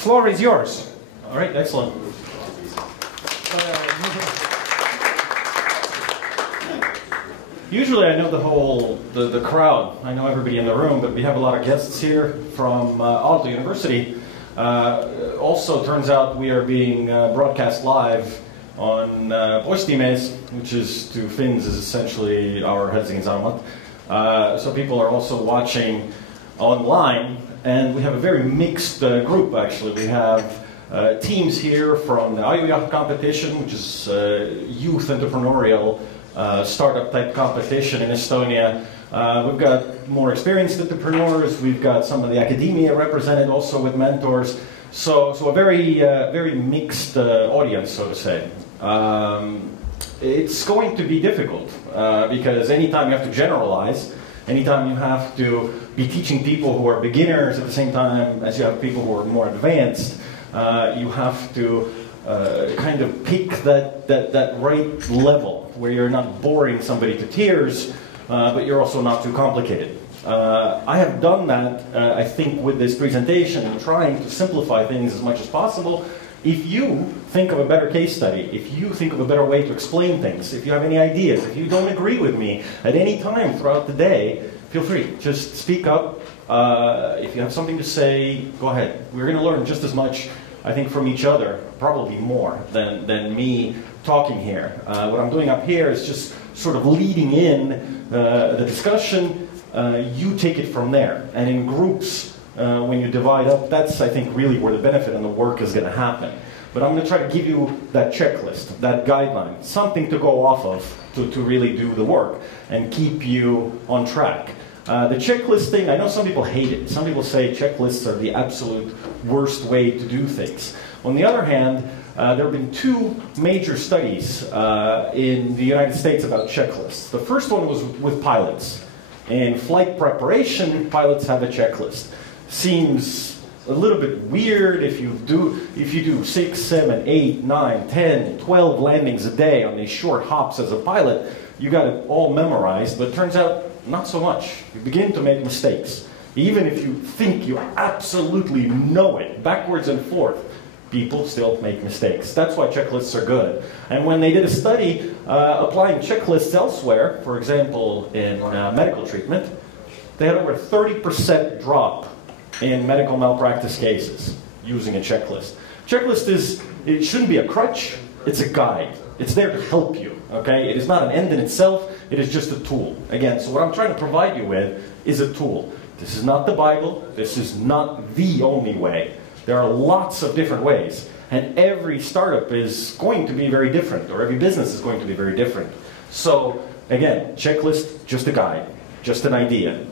Floor is yours. All right, excellent. Usually I know the crowd. I know everybody in the room, but we have a lot of guests here from Aalto University. Also, turns out we are being broadcast live on Postimees, which is to Finns is essentially our Helsingin Sanomat. So people are also watching online, and we have a very mixed group actually. We have teams here from the Yrjö competition, which is youth entrepreneurial startup type competition in Estonia. We've got more experienced entrepreneurs. We've got some of the academia represented also with mentors. So a very mixed audience, so to say. It's going to be difficult because anytime you have to generalize, anytime you have to be teaching people who are beginners at the same time as you have people who are more advanced, you have to kind of pick that right level where you're not boring somebody to tears, but you're also not too complicated. I have done that, I think, with this presentation and trying to simplify things as much as possible. If you think of a better case study, if you think of a better way to explain things, if you have any ideas, if you don't agree with me at any time throughout the day, feel free. Just speak up. If you have something to say, go ahead. We're going to learn just as much, I think, from each other, probably more than me talking here. What I'm doing up here is just sort of leading in the discussion. You take it from there. And in groups, when you divide up, that's, I think, really where the benefit and the work is going to happen. But I'm going to try to give you that checklist, that guideline, something to go off of to really do the work and keep you on track. The checklist thing, I know some people hate it. Some people say checklists are the absolute worst way to do things. On the other hand, there have been two major studies in the United States about checklists. The first one was with pilots. In flight preparation, pilots have a checklist. Seems a little bit weird if you do 6, 7, 8, 9, 10, 12 landings a day on these short hops as a pilot. You got it all memorized, but it turns out not so much. You begin to make mistakes. Even if you think you absolutely know it, backwards and forth, people still make mistakes. That's why checklists are good. And when they did a study applying checklists elsewhere, for example, in medical treatment, they had over a 30% drop in medical malpractice cases using a checklist. Checklist it shouldn't be a crutch, it's a guide. It's there to help you, okay? It is not an end in itself, it is just a tool. Again, so what I'm trying to provide you with is a tool. This is not the Bible, this is not the only way. There are lots of different ways, and every startup is going to be very different, or every business is going to be very different. So, again, checklist, just a guide, just an idea.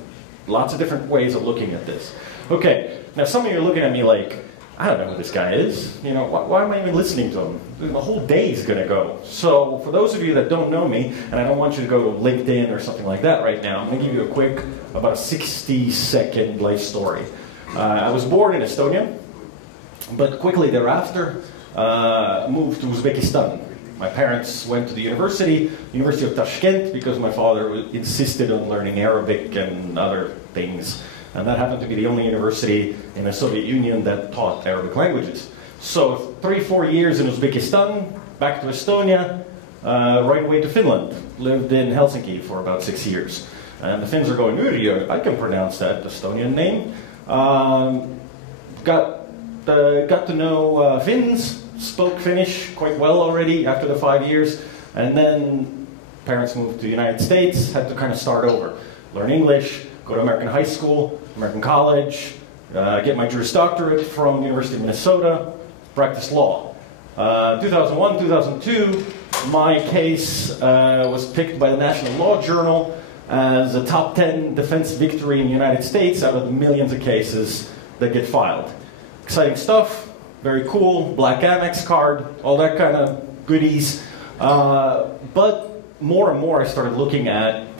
Lots of different ways of looking at this. Okay, now some of you are looking at me like, I don't know who this guy is. You know, why am I even listening to him? The whole day is going to go. So for those of you that don't know me, and I don't want you to go to LinkedIn or something like that right now, I'm going to give you a quick, about a 60-second life story. I was born in Estonia, but quickly thereafter moved to Uzbekistan. My parents went to the University of Tashkent, because my father insisted on learning Arabic and other things. And that happened to be the only university in the Soviet Union that taught Arabic languages. So 3-4 years in Uzbekistan, back to Estonia, right away to Finland. Lived in Helsinki for about 6 years. And the Finns are going, Yrjö, I can pronounce that Estonian name. Got to know Finns, spoke Finnish quite well already after the 5 years. And then parents moved to the United States, had to kind of start over. Learn English, go to American high school, American college, get my Juris Doctorate from the University of Minnesota, practice law. 2001, 2002, my case was picked by the National Law Journal as a top 10 defense victory in the United States out of the millions of cases that get filed. Exciting stuff, very cool, black Amex card, all that kind of goodies. But more and more I started looking at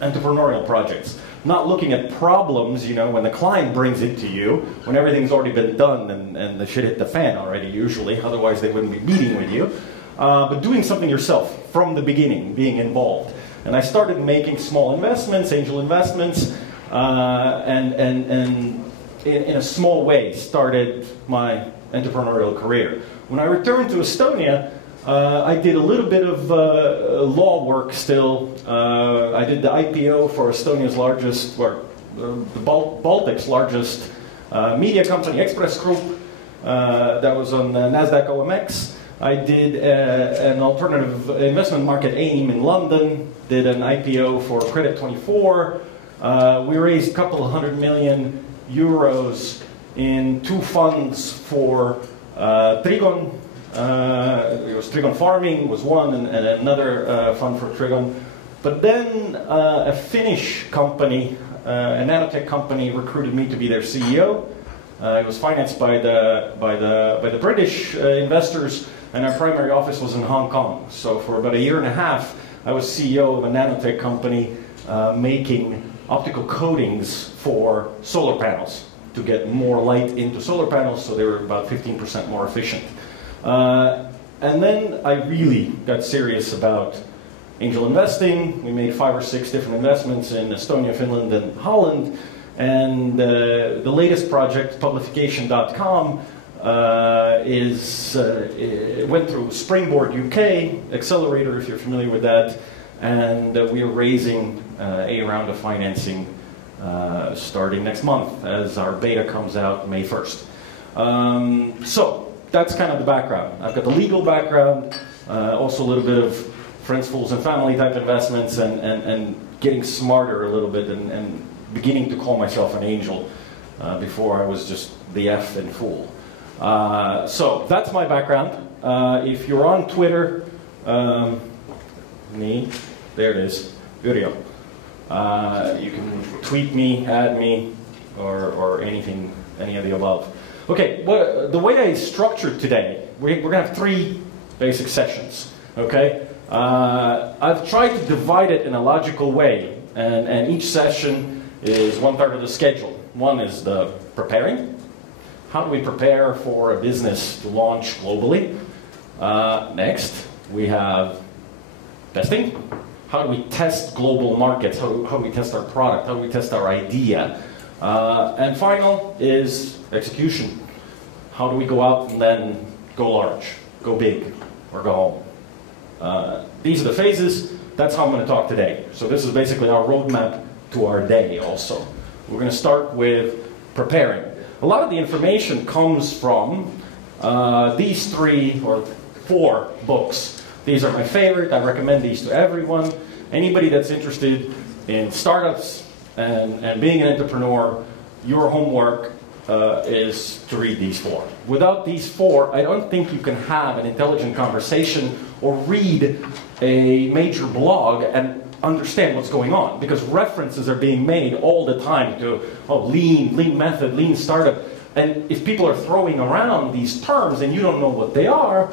entrepreneurial projects. Not looking at problems, you know, when the client brings it to you, when everything's already been done and the shit hit the fan already usually, otherwise they wouldn't be meeting with you. But doing something yourself from the beginning, being involved. And I started making small investments, angel investments, and in a small way, started my entrepreneurial career. When I returned to Estonia, I did a little bit of law work still. I did the IPO for Estonia's largest, or the Baltic's largest media company, Express Group. That was on NASDAQ OMX. I did an alternative investment market, AIM, in London. Did an IPO for Credit24. We raised a couple of €100 million in 2 funds for Trigon. It was Trigon Farming was one, and another fund for Trigon. But then a Finnish company, a nanotech company, recruited me to be their CEO. It was financed by the British investors, and our primary office was in Hong Kong. So for about a year and a half, I was CEO of a nanotech company making optical coatings for solar panels to get more light into solar panels, so they were about 15% more efficient. And then I really got serious about angel investing. We made 5 or 6 different investments in Estonia, Finland, and Holland. And the latest project, Publification.com, went through Springboard UK, Accelerator, if you're familiar with that. And we are raising a round of financing starting next month, as our beta comes out May 1st. So that's kind of the background. I've got the legal background, also a little bit of friends, fools, and family type investments, and getting smarter a little bit, and beginning to call myself an angel. Before I was just the F and fool. So that's my background. If you're on Twitter, there it is, Yrjö. You can tweet me, add me, or anything, any of the above. Okay, the way I structured today, we're going to have 3 basic sessions. Okay, I've tried to divide it in a logical way, and each session is one part of the schedule. One is the preparing. How do we prepare for a business to launch globally? Next, we have testing. How do we test global markets? How do we test our product? How do we test our idea? And final is execution. How do we go out and then go large, go big, or go home? These are the phases. That's how I'm going to talk today. So this is basically our roadmap to our day also. We're going to start with preparing. A lot of the information comes from these 3 or 4 books. These are my favorite. I recommend these to everyone. Anybody that's interested in startups and being an entrepreneur, your homework is to read these 4. Without these 4, I don't think you can have an intelligent conversation or read a major blog and understand what's going on, because references are being made all the time to lean method, lean startup. And if people are throwing around these terms and you don't know what they are,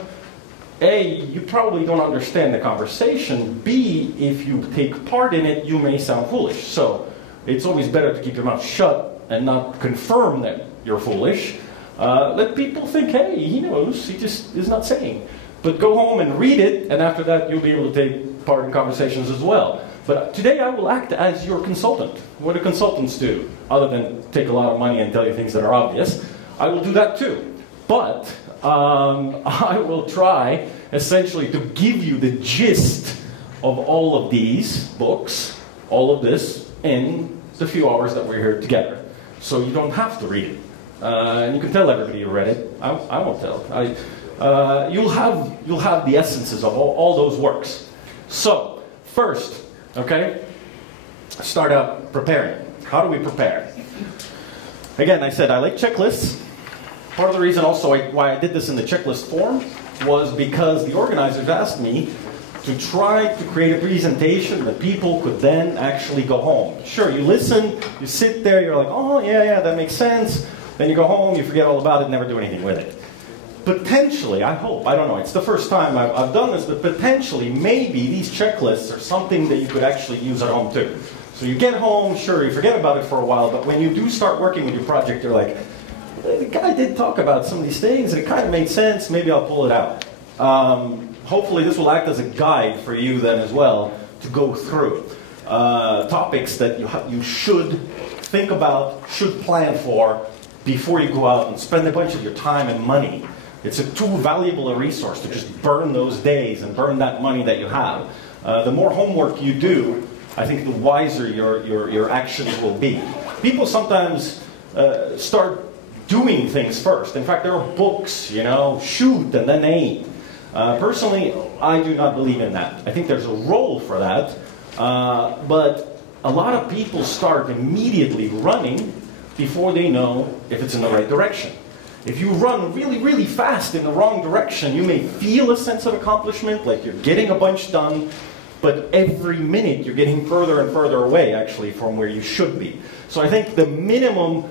A, you probably don't understand the conversation. B, if you take part in it, you may sound foolish. So it's always better to keep your mouth shut and not confirm that you're foolish. Let people think, hey, he knows, he just is not saying. But go home and read it, and after that you'll be able to take part in conversations as well. But today I will act as your consultant. What do consultants do? Other than take a lot of money and tell you things that are obvious. I will do that too. But I will try essentially to give you the gist of all of these books, all of this, in the few hours that we're here together. So you don't have to read it. And you can tell everybody you read it. I won't tell. You'll have the essences of all those works. So, first, okay, start out preparing. How do we prepare? Again, I said I like checklists. Part of the reason also why I did this in the checklist form was because the organizers asked me to try to create a presentation that people could then actually go home. Sure, you listen, you sit there, you're like, oh, yeah, that makes sense. Then you go home, you forget all about it, never do anything with it. Potentially, I hope, I don't know, it's the first time I've done this, but potentially, maybe these checklists are something that you could actually use at home too. So you get home, sure, you forget about it for a while, but when you do start working with your project, you're like, the guy did talk about some of these things, and it kind of made sense, maybe I'll pull it out. Hopefully this will act as a guide for you then as well to go through. Topics that you should think about, should plan for, before you go out and spend a bunch of your time and money. It's too valuable a resource to just burn those days and burn that money that you have. The more homework you do, I think the wiser your actions will be. People sometimes start doing things first. In fact, there are books, you know, shoot and then aim. Personally, I do not believe in that. I think there's a role for that, but a lot of people start immediately running before they know if it's in the right direction. If you run really, really fast in the wrong direction, you may feel a sense of accomplishment, like you're getting a bunch done, but every minute you're getting further and further away, actually, from where you should be. So I think the minimum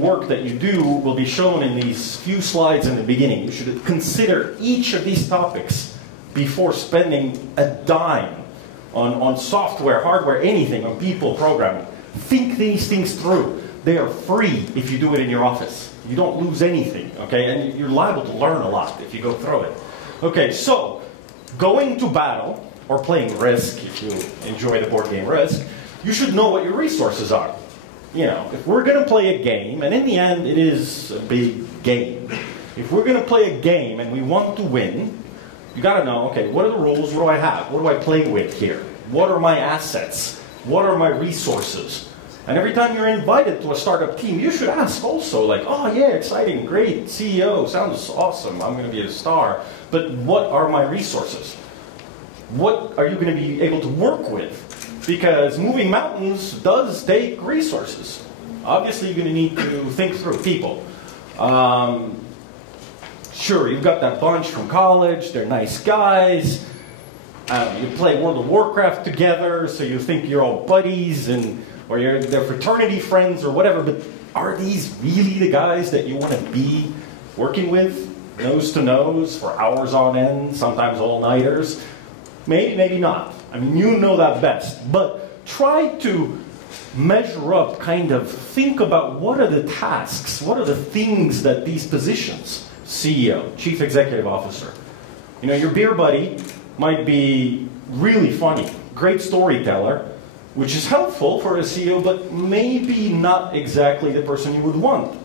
work that you do will be shown in these few slides in the beginning. You should consider each of these topics before spending a dime on software, hardware, anything, on people, programming. Think these things through. They are free if you do it in your office. You don't lose anything, okay? And you're liable to learn a lot if you go through it. Okay, so going to battle, or playing Risk, if you enjoy the board game Risk, you should know what your resources are. You know, if we're going to play a game, and in the end it is a big game. If we're going to play a game and we want to win, you got to know, okay, what are the rules? What do I have? What do I play with here? What are my assets? What are my resources? And every time you're invited to a startup team, you should ask also, like, oh yeah, exciting, great, CEO, sounds awesome, I'm going to be a star. But what are my resources? What are you going to be able to work with? Because moving mountains does take resources. Obviously, you're going to need to think through people. Sure, you've got that bunch from college, they're nice guys. You play World of Warcraft together, so you think you're all buddies, or they're fraternity friends or whatever, but are these really the guys that you want to be working with, nose to nose, for hours on end, sometimes all-nighters? Maybe, maybe not. I mean, you know that best. But try to measure up, kind of think about what are the tasks, what are the things that these positions, CEO, Chief Executive Officer, you know, your beer buddy might be really funny, great storyteller, which is helpful for a CEO, but maybe not exactly the person you would want.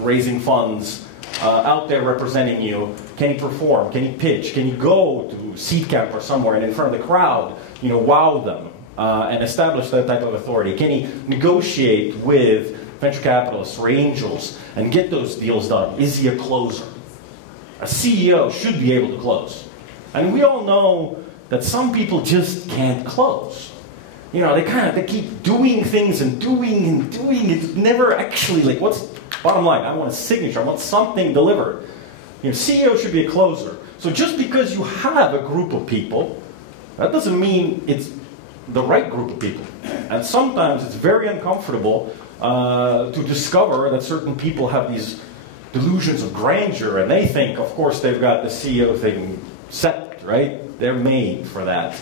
Raising funds, out there representing you. Can he perform? Can he pitch? Can he go to seat camp or somewhere and in front of the crowd, you know, wow them and establish that type of authority? Can he negotiate with venture capitalists or angels and get those deals done? Is he a closer? A CEO should be able to close. And we all know that some people just can't close. You know, they keep doing things and doing and doing. It's never actually like, what's bottom line? I want a signature. I want something delivered. You know, CEO should be a closer. So just because you have a group of people, that doesn't mean it's the right group of people. And sometimes it's very uncomfortable to discover that certain people have these delusions of grandeur, and they think, of course, they've got the CEO thing set, right? They're made for that.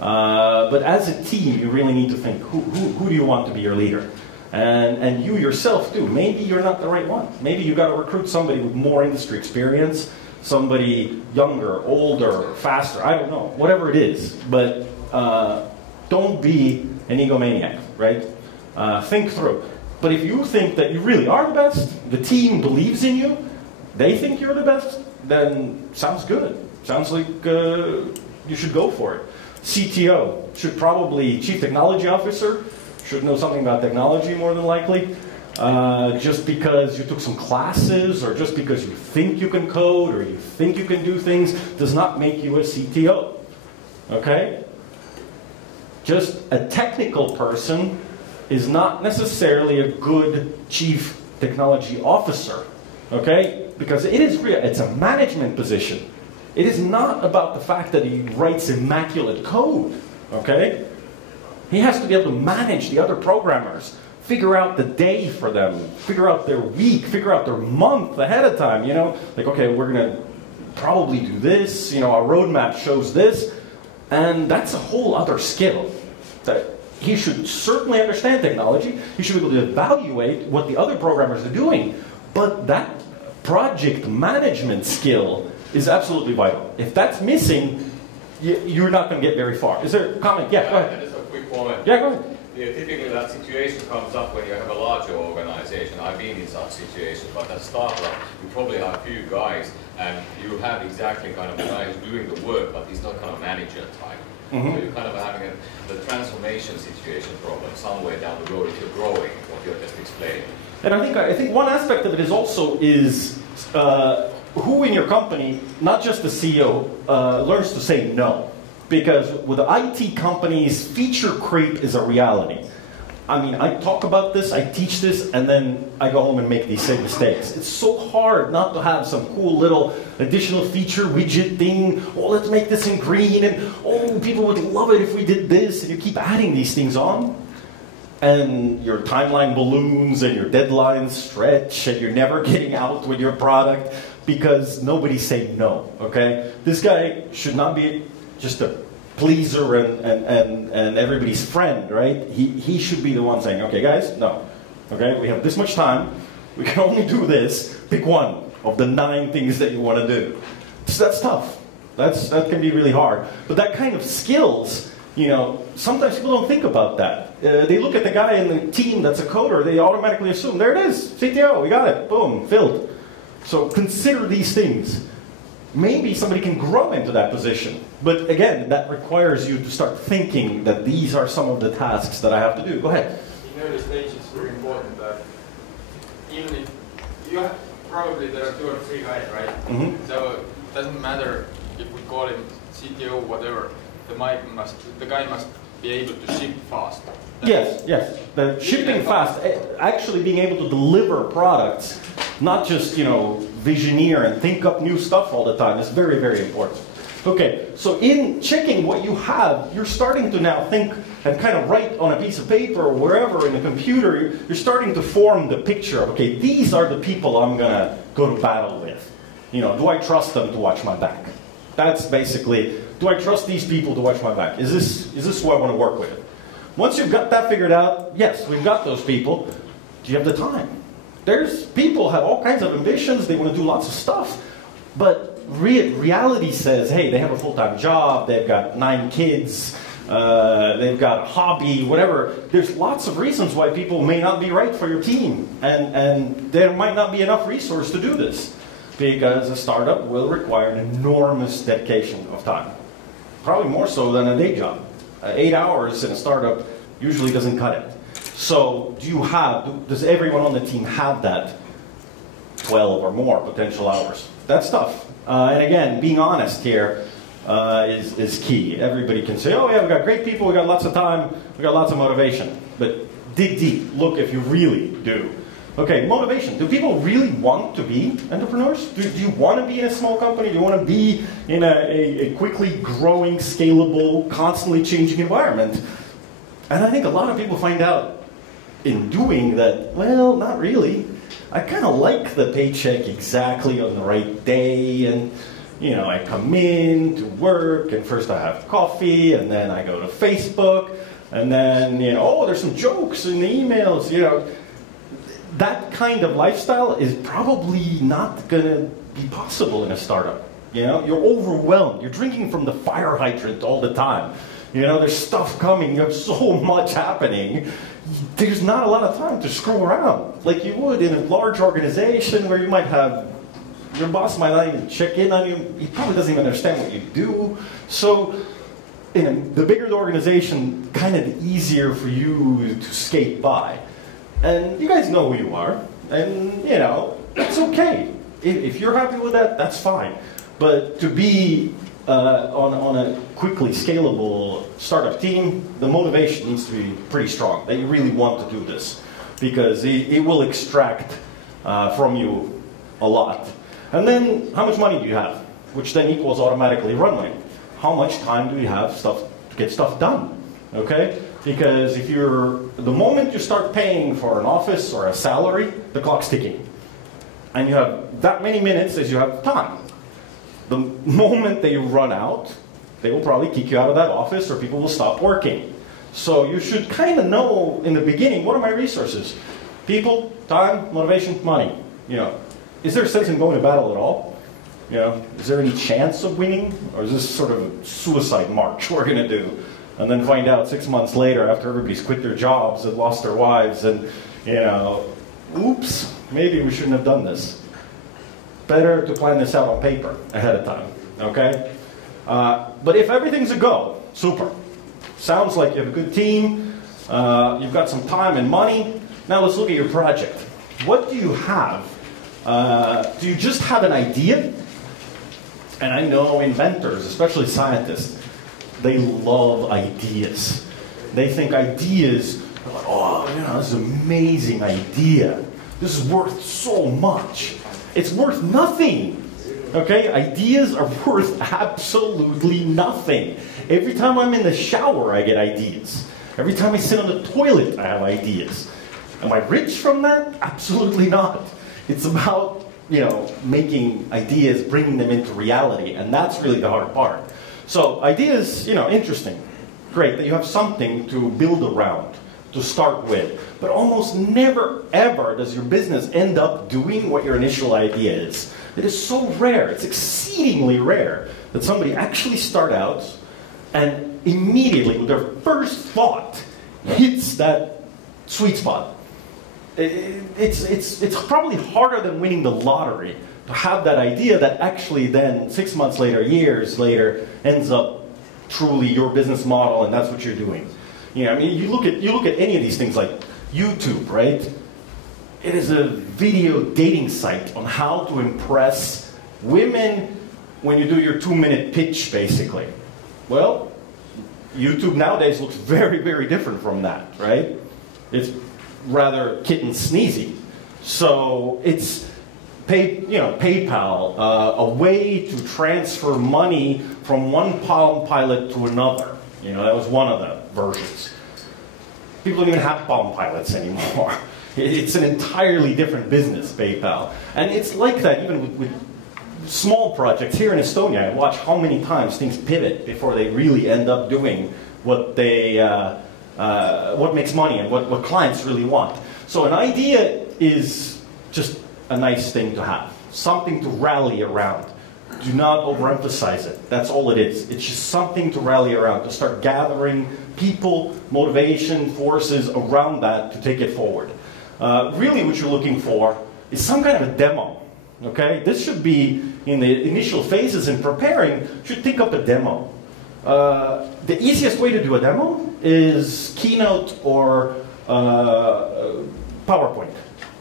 But as a team, you really need to think, who do you want to be your leader? And you yourself, too. Maybe you're not the right one. Maybe you've got to recruit somebody with more industry experience, somebody younger, older, faster, I don't know, whatever it is. But don't be an egomaniac, right? Think through. But if you think that you really are the best, the team believes in you, they think you're the best, then sounds good. Sounds like you should go for it. CTO should probably, Chief Technology Officer, should know something about technology more than likely. Just because you took some classes or just because you think you can code or you think you can do things does not make you a CTO. Okay? Just a technical person is not necessarily a good Chief Technology Officer. Okay? Because it is real. It's a management position. It is not about the fact that he writes immaculate code. Okay? He has to be able to manage the other programmers, figure out the day for them, figure out their week, figure out their month ahead of time, you know? Like, okay, we're going to probably do this, you know, our roadmap shows this, and that's a whole other skill. That he should certainly understand technology, he should be able to evaluate what the other programmers are doing, but that project management skill is absolutely vital. If that's missing, you're not going to get very far. Is there a comment? Yeah, go ahead. Quick comment. Yeah, go ahead. Yeah, typically that situation comes up when you have a larger organization. I've been in such situations, but at startup, you probably have a few guys, and you have exactly kind of the guy who's doing the work, but he's not kind of manager type. So you're kind of having the transformation situation problem somewhere down the road if you're growing, what you're just explaining. And I think one aspect of it is also who in your company, not just the CEO, learns to say no. Because with the IT companies, feature creep is a reality. I mean, I talk about this, I teach this, and then I go home and make these same mistakes. It's so hard not to have some cool little additional feature widget thing. Oh, let's make this in green, and oh, people would love it if we did this, and you keep adding these things on. And your timeline balloons, and your deadlines stretch, and you're never getting out with your product because nobody's saying no, okay? This guy should not be just a pleaser and everybody's friend, right? He should be the one saying, okay guys, no. Okay, we have this much time, we can only do this, pick one of the 9 things that you want to do. So that's tough. That can be really hard. But that kind of skills, you know, sometimes people don't think about that. They look at the guy in the team that's a coder, they automatically assume, there it is, CTO, we got it, boom, filled. So consider these things. Maybe somebody can grow into that position. But again, that requires you to start thinking that these are some of the tasks that I have to do. Go ahead. In early stage, it's very important that even if you have, probably there are 2 or 3 guys, right? So it doesn't matter if we call him CTO, whatever. The guy must be able to ship fast. Yes. The shipping fast, actually being able to deliver products, not just, you know, visioneer and think up new stuff all the time is very, very important. Okay, so in checking what you have, you're starting to now think and kind of write on a piece of paper or wherever in the computer, you're starting to form the picture of, okay, these are the people I'm going to go to battle with. You know, do I trust them to watch my back? That's basically, do I trust these people to watch my back? Is this who I want to work with? Once you've got that figured out, yes, we've got those people. Do you have the time? There's people have all kinds of ambitions, they want to do lots of stuff, but reality says, hey, they have a full-time job, they've got 9 kids, they've got a hobby, whatever. There's lots of reasons why people may not be right for your team, and there might not be enough resource to do this, because a startup will require an enormous dedication of time. Probably more so than a day job. 8 hours in a startup usually doesn't cut it. So does everyone on the team have that 12 or more potential hours? That's tough. And again, being honest here is key. Everybody can say, oh yeah, we got great people, we got lots of time, we got lots of motivation. But dig deep, look if you really do. Okay, motivation. Do people really want to be entrepreneurs? Do you want to be in a small company? Do you want to be in a quickly growing, scalable, constantly changing environment? And I think a lot of people find out in doing that, well, not really. I kind of like the paycheck exactly on the right day, and you know, I come in to work, and first I have coffee, and then I go to Facebook, and then, you know, oh, there's some jokes in the emails, you know. That kind of lifestyle is probably not going to be possible in a startup. You know, you're overwhelmed. You're drinking from the fire hydrant all the time. You know, there's stuff coming. You have so much happening. There's not a lot of time to screw around like you would in a large organization where you might have, your boss might not even check in on you. He probably doesn't even understand what you do. So the bigger the organization, kind of easier for you to skate by. And you guys know who you are, and you know, it's okay. If you're happy with that, that's fine. But to be on a quickly scalable startup team, the motivation needs to be pretty strong, that you really want to do this. Because it will extract from you a lot. And then, how much money do you have? Which then equals automatically runway. How much time do you have to get stuff done? Okay? Because the moment you start paying for an office or a salary, the clock's ticking. And you have that many minutes as you have time. The moment they run out, they will probably kick you out of that office or people will stop working. So you should kind of know in the beginning, what are my resources? People, time, motivation, money. You know, is there a sense in going to battle at all? You know, is there any chance of winning? Or is this sort of a suicide march we're going to do? and then find out 6 months later, after everybody's quit their jobs and lost their wives, and, you know, oops, maybe we shouldn't have done this. Better to plan this out on paper ahead of time, okay? But if everything's a go, super. Sounds like you have a good team, you've got some time and money. Now let's look at your project. What do you have? Do you just have an idea? And I know inventors, especially scientists, they love ideas. They think ideas, like, oh, you know, this is an amazing idea. This is worth so much. It's worth nothing. Okay? Ideas are worth absolutely nothing. Every time I'm in the shower, I get ideas. Every time I sit on the toilet, I have ideas. Am I rich from that? Absolutely not. It's about, you know, making ideas, bringing them into reality, and that's really the hard part. So ideas, you know, interesting. Great that you have something to build around, to start with. But almost never, ever does your business end up doing what your initial idea is. It is so rare, it's exceedingly rare, that somebody actually start out and immediately, with their first thought, hits that sweet spot. It's probably harder than winning the lottery to have that idea that actually then 6 months later, years later, ends up truly your business model, and that's what you're doing. You know, I mean, you look at any of these things like YouTube, right? It is a video dating site on how to impress women when you do your 2-minute pitch, basically. Well, YouTube nowadays looks very, very different from that, right? It's rather kitten sneezy. So it's PayPal, a way to transfer money from one Palm Pilot to another. You know, that was one of the versions. People don't even have Palm Pilots anymore. It's an entirely different business, PayPal. And it's like that even with small projects. Here in Estonia, I watch how many times things pivot before they really end up doing what they what makes money and what clients really want. So an idea is just a nice thing to have, something to rally around. Do not overemphasize it. That's all it is. It's just something to rally around, to start gathering people, motivation, forces around that to take it forward. Really what you're looking for is some kind of a demo. Okay? This should be, in the initial phases in preparing, should think up a demo. The easiest way to do a demo is Keynote or PowerPoint.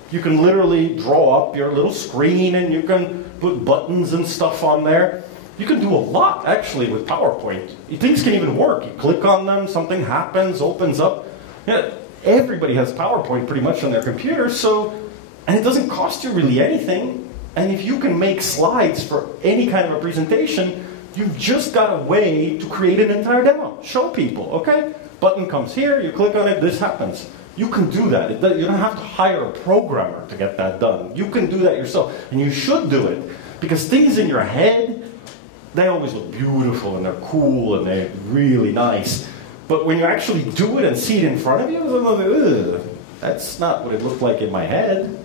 You can literally draw up your little screen and you can put buttons and stuff on there. You can do a lot, actually, with PowerPoint. Things can even work. You click on them, something happens, opens up. Yeah, everybody has PowerPoint pretty much on their computer, and it doesn't cost you really anything. And if you can make slides for any kind of a presentation, you've just got a way to create an entire demo. Show people, okay? Button comes here, you click on it, this happens. You can do that. You don't have to hire a programmer to get that done. You can do that yourself. And you should do it. Because things in your head, they always look beautiful and they're cool and they're really nice. But when you actually do it and see it in front of you, it's like, ugh, that's not what it looked like in my head.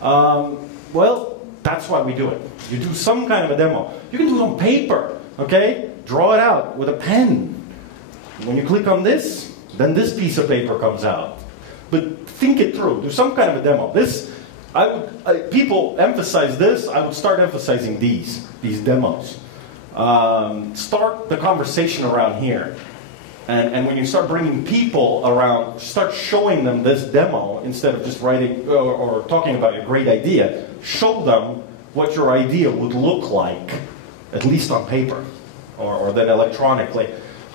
Well, that's why we do it. You do some kind of a demo. You can do it on paper, okay? Draw it out with a pen. When you click on this, then this piece of paper comes out. But think it through. Do some kind of a demo. People emphasize this. I would start emphasizing these demos. Start the conversation around here. And when you start bringing people around, start showing them this demo instead of just writing or talking about your great idea. Show them what your idea would look like, at least on paper, or then electronically.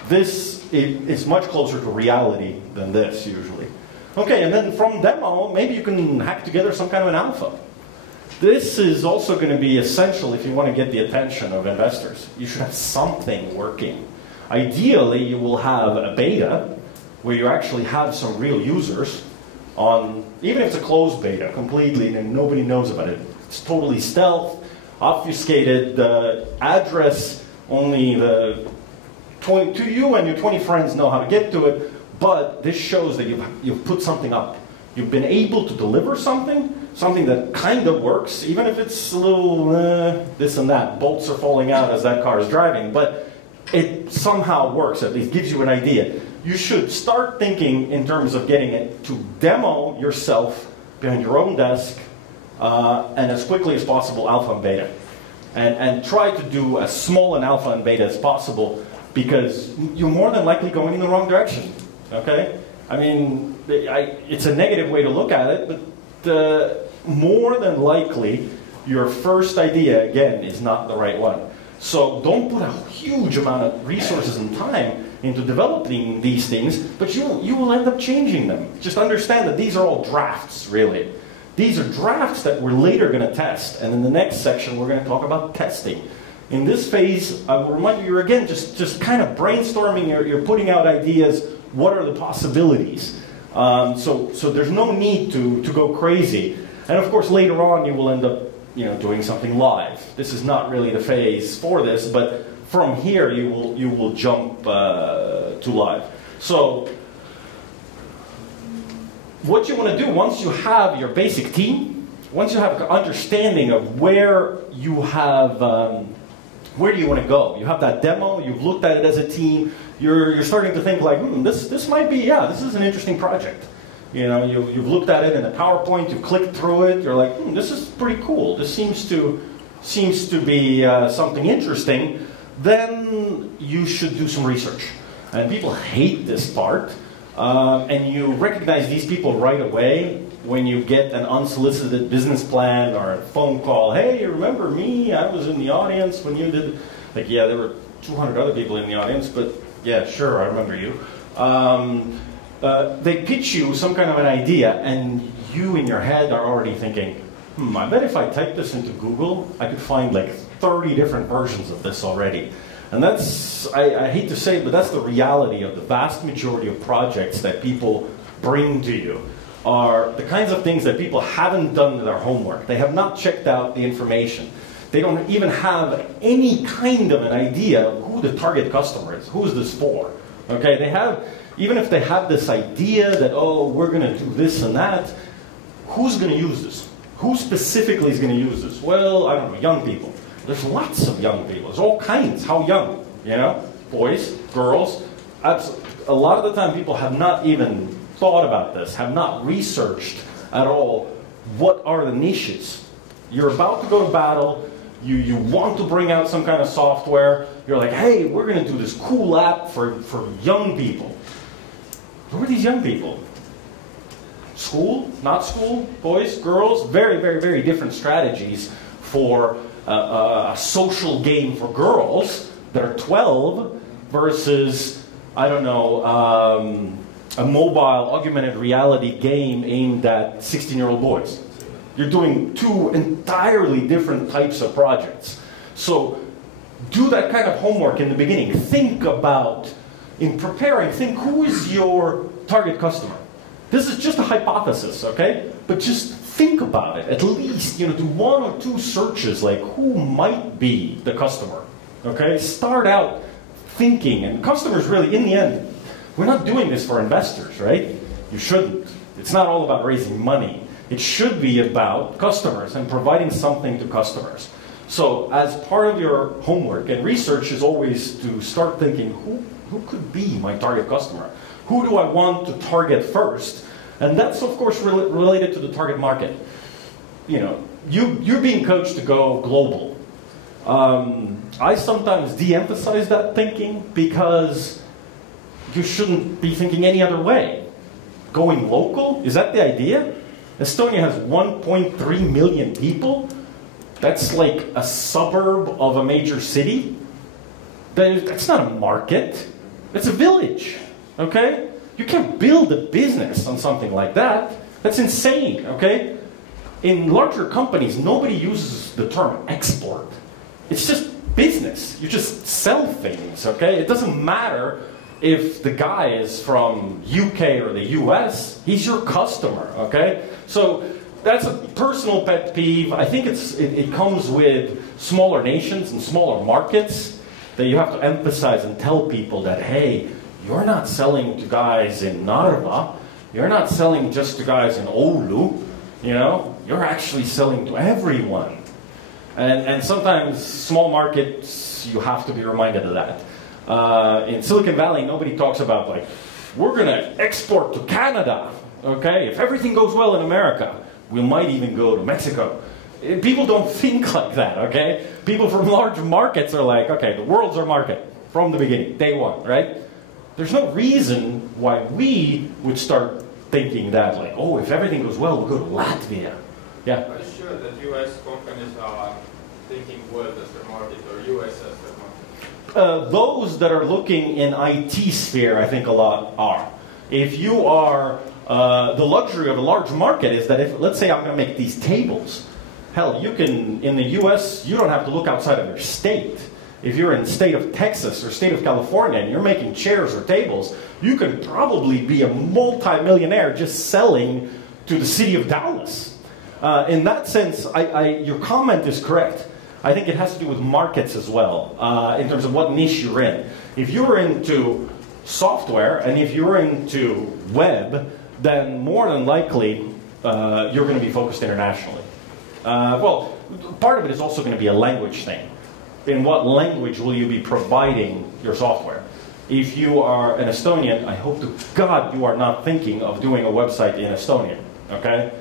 This is much closer to reality than this, usually. Okay, and then from demo, maybe you can hack together some kind of an alpha. This is also going to be essential if you want to get the attention of investors. You should have something working. Ideally, you will have a beta where you actually have some real users on, even if it's a closed beta completely and nobody knows about it. It's totally stealth, obfuscated, address, only to you and your 20 friends know how to get to it. But this shows that you've put something up. You've been able to deliver something that kind of works, even if it's a little this and that. Bolts are falling out as that car is driving, but it somehow works, at least gives you an idea. You should start thinking in terms of getting it to demo yourself behind your own desk, and as quickly as possible, alpha and beta. And try to do as small an alpha and beta as possible, because you're more than likely going in the wrong direction. Okay? I mean, it's a negative way to look at it, but more than likely, your first idea, again, is not the right one. So don't put a huge amount of resources and time into developing these things, but you will end up changing them. Just understand that these are all drafts, really. These are drafts that we're later going to test, and in the next section we're going to talk about testing. In this phase, I will remind you, you're again just kind of brainstorming, you're putting out ideas, what are the possibilities? So there's no need to go crazy. And of course later on you will end up doing something live. This is not really the phase for this, but from here you will jump to live. So what you want to do once you have your basic team, once you have an understanding of where you have, where do you want to go? You have that demo, you've looked at it as a team, you're starting to think like, this might be, this is an interesting project. You've looked at it in a PowerPoint, you've clicked through it, you're like, this is pretty cool. This seems to be something interesting. Then you should do some research. And people hate this part. And you recognize these people right away when you get an unsolicited business plan or a phone call. Hey, you remember me? I was in the audience when you did. Like, yeah, there were 200 other people in the audience, but yeah, sure, I remember you. They pitch you some kind of an idea, and you in your head are already thinking, I bet if I type this into Google, I could find like 30 different versions of this already. And that's, I hate to say it, but that's the reality of the vast majority of projects that people bring to you, are the kinds of things that people haven't done their homework. They have not checked out the information. They don't even have any kind of an idea of who the target customer is. Who is this for? Okay, they have, even if they have this idea that, oh, we're going to do this and that, who's going to use this? Who specifically is going to use this? Well, I don't know, young people. There's lots of young people. There's all kinds. How young? Boys, girls. A lot of the time people have not even thought about this, have not researched at all what are the niches. You're about to go to battle. You want to bring out some kind of software. You're like, hey, we're going to do this cool app for young people. Who are these young people? School? Not school? Boys? Girls? Very, very, very different strategies for a social game for girls that are 12 versus, I don't know, a mobile augmented reality game aimed at 16-year-old boys. You're doing two entirely different types of projects. So do that kind of homework in the beginning. Think about, in preparing, think who is your target customer. This is just a hypothesis, okay? But just think about it. At least, do 1 or 2 searches, like who might be the customer, okay? Start out thinking, and customers really, in the end, we're not doing this for investors, right? You shouldn't. It's not all about raising money. It should be about customers and providing something to customers. So as part of your homework and research is always to start thinking, who could be my target customer? Who do I want to target first? And that's, of course, related to the target market. You're being coached to go global. I sometimes de-emphasize that thinking because you shouldn't be thinking any other way. Going local? Is that the idea? Estonia has 1.3 million people. That's like a suburb of a major city. That's not a market. It's a village, okay? You can't build a business on something like that. That's insane, okay? In larger companies, nobody uses the term export. It's just business. You just sell things, okay? It doesn't matter if the guy is from UK or the US, he's your customer, okay? So that's a personal pet peeve. I think it comes with smaller nations and smaller markets that you have to emphasize and tell people that, hey, you're not selling to guys in Narva, you're not selling just to guys in Oulu, you're actually selling to everyone. And sometimes small markets, you have to be reminded of that. In Silicon Valley, nobody talks about like, we're going to export to Canada, okay? If everything goes well in America, we might even go to Mexico. People don't think like that, okay? People from large markets are like, okay, the world's our market from the beginning, day one, right? There's no reason why we would start thinking that, like, oh, if everything goes well, we'll go to Latvia. Yeah? Are you sure that US companies are thinking world as their market or US as their market? Those that are looking in IT sphere, I think a lot are. If you are, the luxury of a large market is that if, let's say I'm going to make these tables, hell, you can, in the US, you don't have to look outside of your state. If you're in the state of Texas or state of California and you're making chairs or tables, you can probably be a multi-millionaire just selling to the city of Dallas. In that sense, your comment is correct. I think it has to do with markets as well, in terms of what niche you're in. If you're into software and if you're into web, then more than likely you're going to be focused internationally. Well, part of it is also going to be a language thing. In what language will you be providing your software? If you are an Estonian, I hope to God you are not thinking of doing a website in Estonian, okay?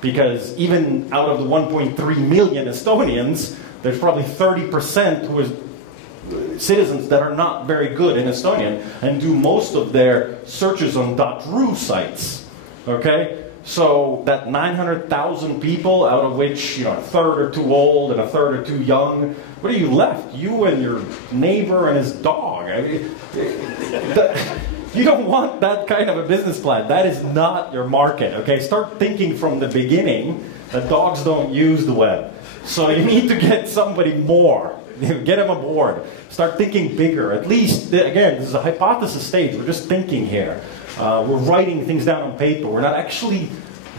Because even out of the 1.3 million Estonians, there's probably 30% who is citizens that are not very good in Estonian and do most of their searches on .ru sites, okay? So that 900,000 people, out of which a third are too old and a third are too young, what are you left? You and your neighbor and his dog. I mean, you don't want that kind of a business plan. That is not your market, okay? Start thinking from the beginning that dogs don't use the web. So you need to get somebody more. Get them aboard. Start thinking bigger. At least, again, this is a hypothesis stage. We're just thinking here. We're writing things down on paper. We're not actually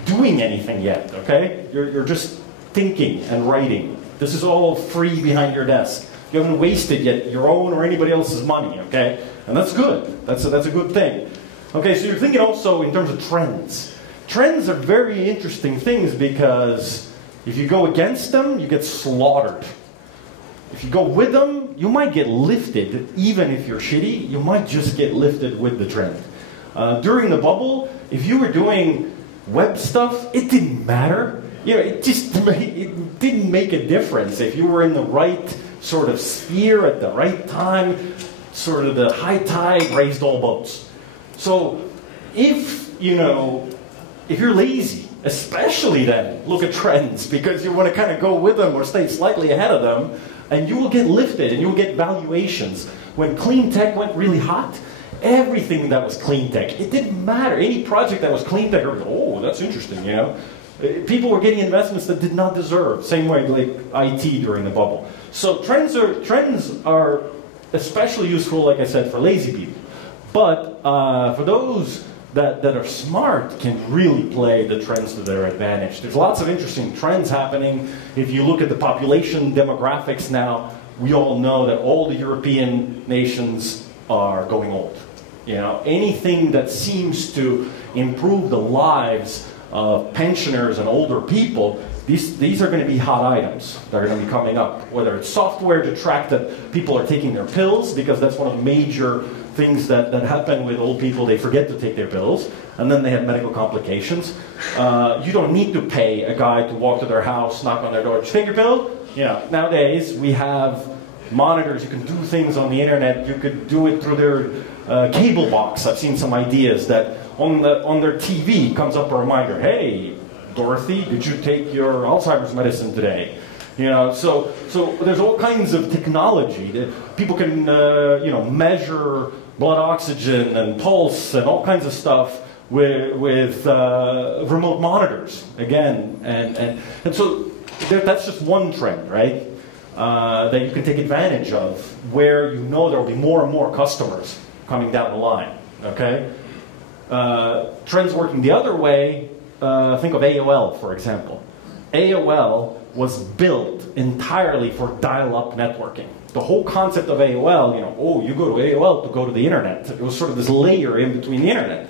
doing anything yet, okay? You're just thinking and writing. This is all free behind your desk. You haven't wasted yet your own or anybody else's money, okay? And that's good. That's a good thing. Okay, so you're thinking also in terms of trends. Trends are very interesting things because if you go against them, you get slaughtered. If you go with them, you might get lifted. Even if you're shitty, you might just get lifted with the trend. During the bubble, if you were doing web stuff, it didn't matter. It didn't make a difference. If you were in the right sort of sphere at the right time, sort of the high tide raised all boats. So if you're lazy, especially then, look at trends because you want to kind of go with them or stay slightly ahead of them, and you will get lifted and you will get valuations. When clean tech went really hot, everything that was clean tech, it didn't matter. Any project that was clean tech, oh, that's interesting, People were getting investments that did not deserve. Same way like IT during the bubble. So trends are especially useful, like I said, for lazy people. But for those that are smart can really play the trends to their advantage. There's lots of interesting trends happening. If you look at the population demographics now, we all know that all the European nations are going old. Anything that seems to improve the lives of pensioners and older people, these are going to be hot items that are going to be coming up. Whether it's software to track that people are taking their pills, because that's one of the major things that happen with old people. They forget to take their pills, and then they have medical complications. You don't need to pay a guy to walk to their house, knock on their door, just take your pill. Nowadays we have monitors. You can do things on the internet. You could do it through their cable box. I've seen some ideas that on their TV comes up a reminder, hey, Dorothy, did you take your Alzheimer's medicine today? So there's all kinds of technology that people can measure blood oxygen and pulse and all kinds of stuff with remote monitors again, and so that's just one trend, right? That you can take advantage of, where there will be more and more customers coming down the line. Okay, trends working the other way. Think of AOL, for example. AOL was built entirely for dial-up networking. The whole concept of AOL, you go to AOL to go to the internet. It was sort of this layer in between the internet.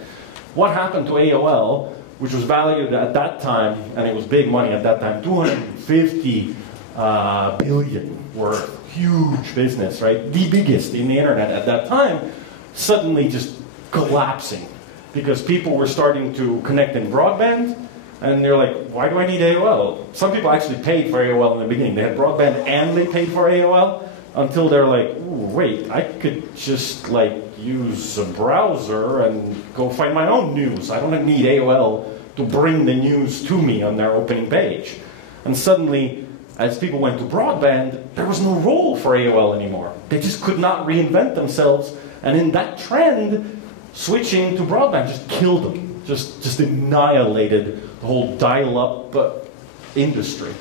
What happened to AOL, which was valued at that time, and it was big money at that time, $250 billion worth, huge business, right? The biggest in the internet at that time, suddenly just collapsing because people were starting to connect in broadband, and they're like, why do I need AOL? Some people actually paid for AOL in the beginning. They had broadband and they paid for AOL until they're like, ooh, wait, I could just like use a browser and go find my own news. I don't need AOL to bring the news to me on their opening page. And suddenly, as people went to broadband, there was no role for AOL anymore. They just could not reinvent themselves. And in that trend, switching to broadband just killed them, just annihilated the whole dial-up industry.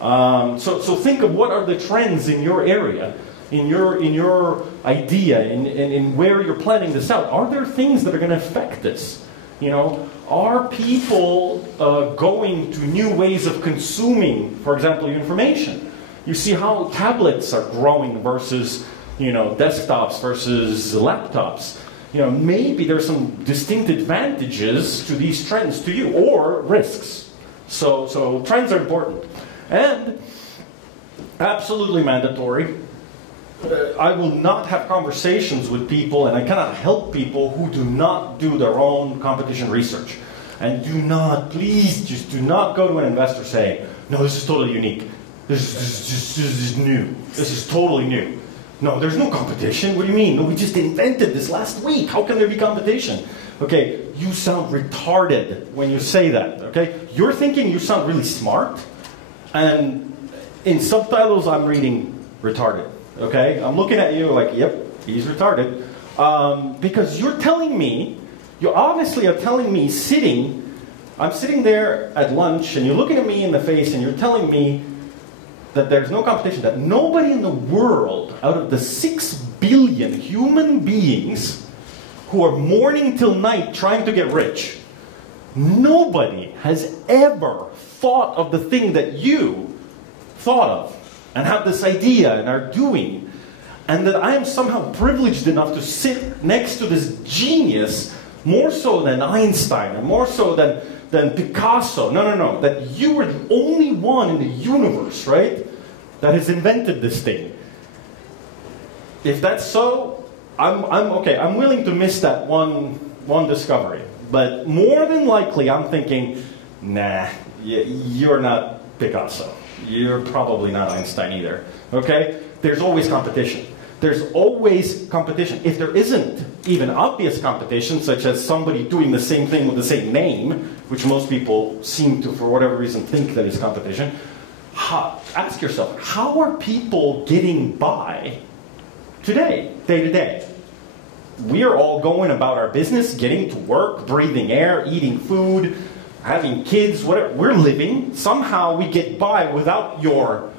So think of what are the trends in your area, in your idea, in where you're planning this out. Are there things that are going to affect this? You know, are people going to new ways of consuming, for example, information? You see how tablets are growing versus, you know, desktops versus laptops. You know, maybe there's some distinct advantages to these trends to you, or risks. So trends are important. And absolutely mandatory. I will not have conversations with people, and I cannot help people who do not do their own competition research. And do not, please, just do not go to an investor saying, no, this is totally unique. This is new. This is totally new. No, there's no competition. What do you mean? No, we just invented this last week. How can there be competition? Okay, you sound retarded when you say that, okay? You're thinking you sound really smart, and in subtitles I'm reading retarded, okay? I'm looking at you like, yep, he's retarded. Because you're telling me, you obviously are telling me I'm sitting there at lunch, and you're looking at me in the face, and you're telling me that there's no competition, that nobody in the world, out of the 6 billion human beings who are morning till night trying to get rich, nobody has ever thought of the thing that you thought of and have this idea and are doing, and that I am somehow privileged enough to sit next to this genius, more so than Einstein, and more so than Picasso. No, that you are the only one in the universe, right, that has invented this thing. If that's so, I'm okay. I'm willing to miss that one discovery. But more than likely, I'm thinking, nah, you're not Picasso. You're probably not Einstein either. Okay? There's always competition. There's always competition. If there isn't even obvious competition, such as somebody doing the same thing with the same name, which most people seem to, for whatever reason, think that is competition, ask yourself, how are people getting by today, day to day? We are all going about our business, getting to work, breathing air, eating food, having kids, whatever. We're living. Somehow we get by without your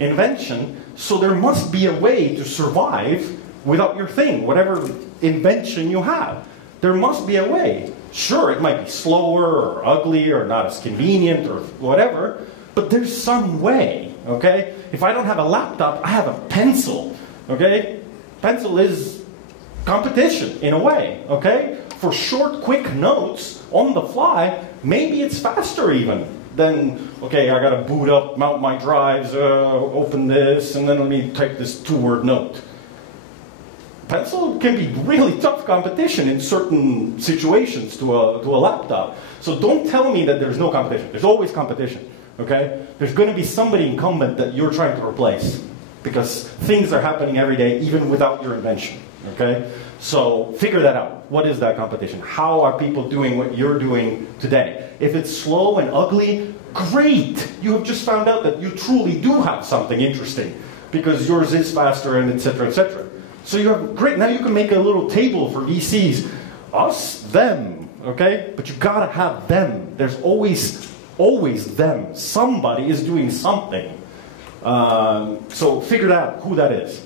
invention. So there must be a way to survive without your thing, whatever invention you have. There must be a way. Sure, it might be slower or ugly or not as convenient or whatever, but there's some way, okay? If I don't have a laptop, I have a pencil, okay? Pencil is competition in a way, okay? For short, quick notes on the fly, maybe it's faster even than, okay, I gotta boot up, mount my drives, open this, and then let me type this 2-word note. Pencil can be really tough competition in certain situations to a laptop. So don't tell me that there's no competition. There's always competition, okay? There's going to be somebody incumbent that you're trying to replace because things are happening every day even without your invention, okay? So figure that out. What is that competition? How are people doing what you're doing today? If it's slow and ugly, great! You have just found out that you truly do have something interesting because yours is faster and etc., etc. So you have, great, now you can make a little table for VCs. Us, them, okay? But you gotta have them. There's always them. Somebody is doing something. So figure out who that is.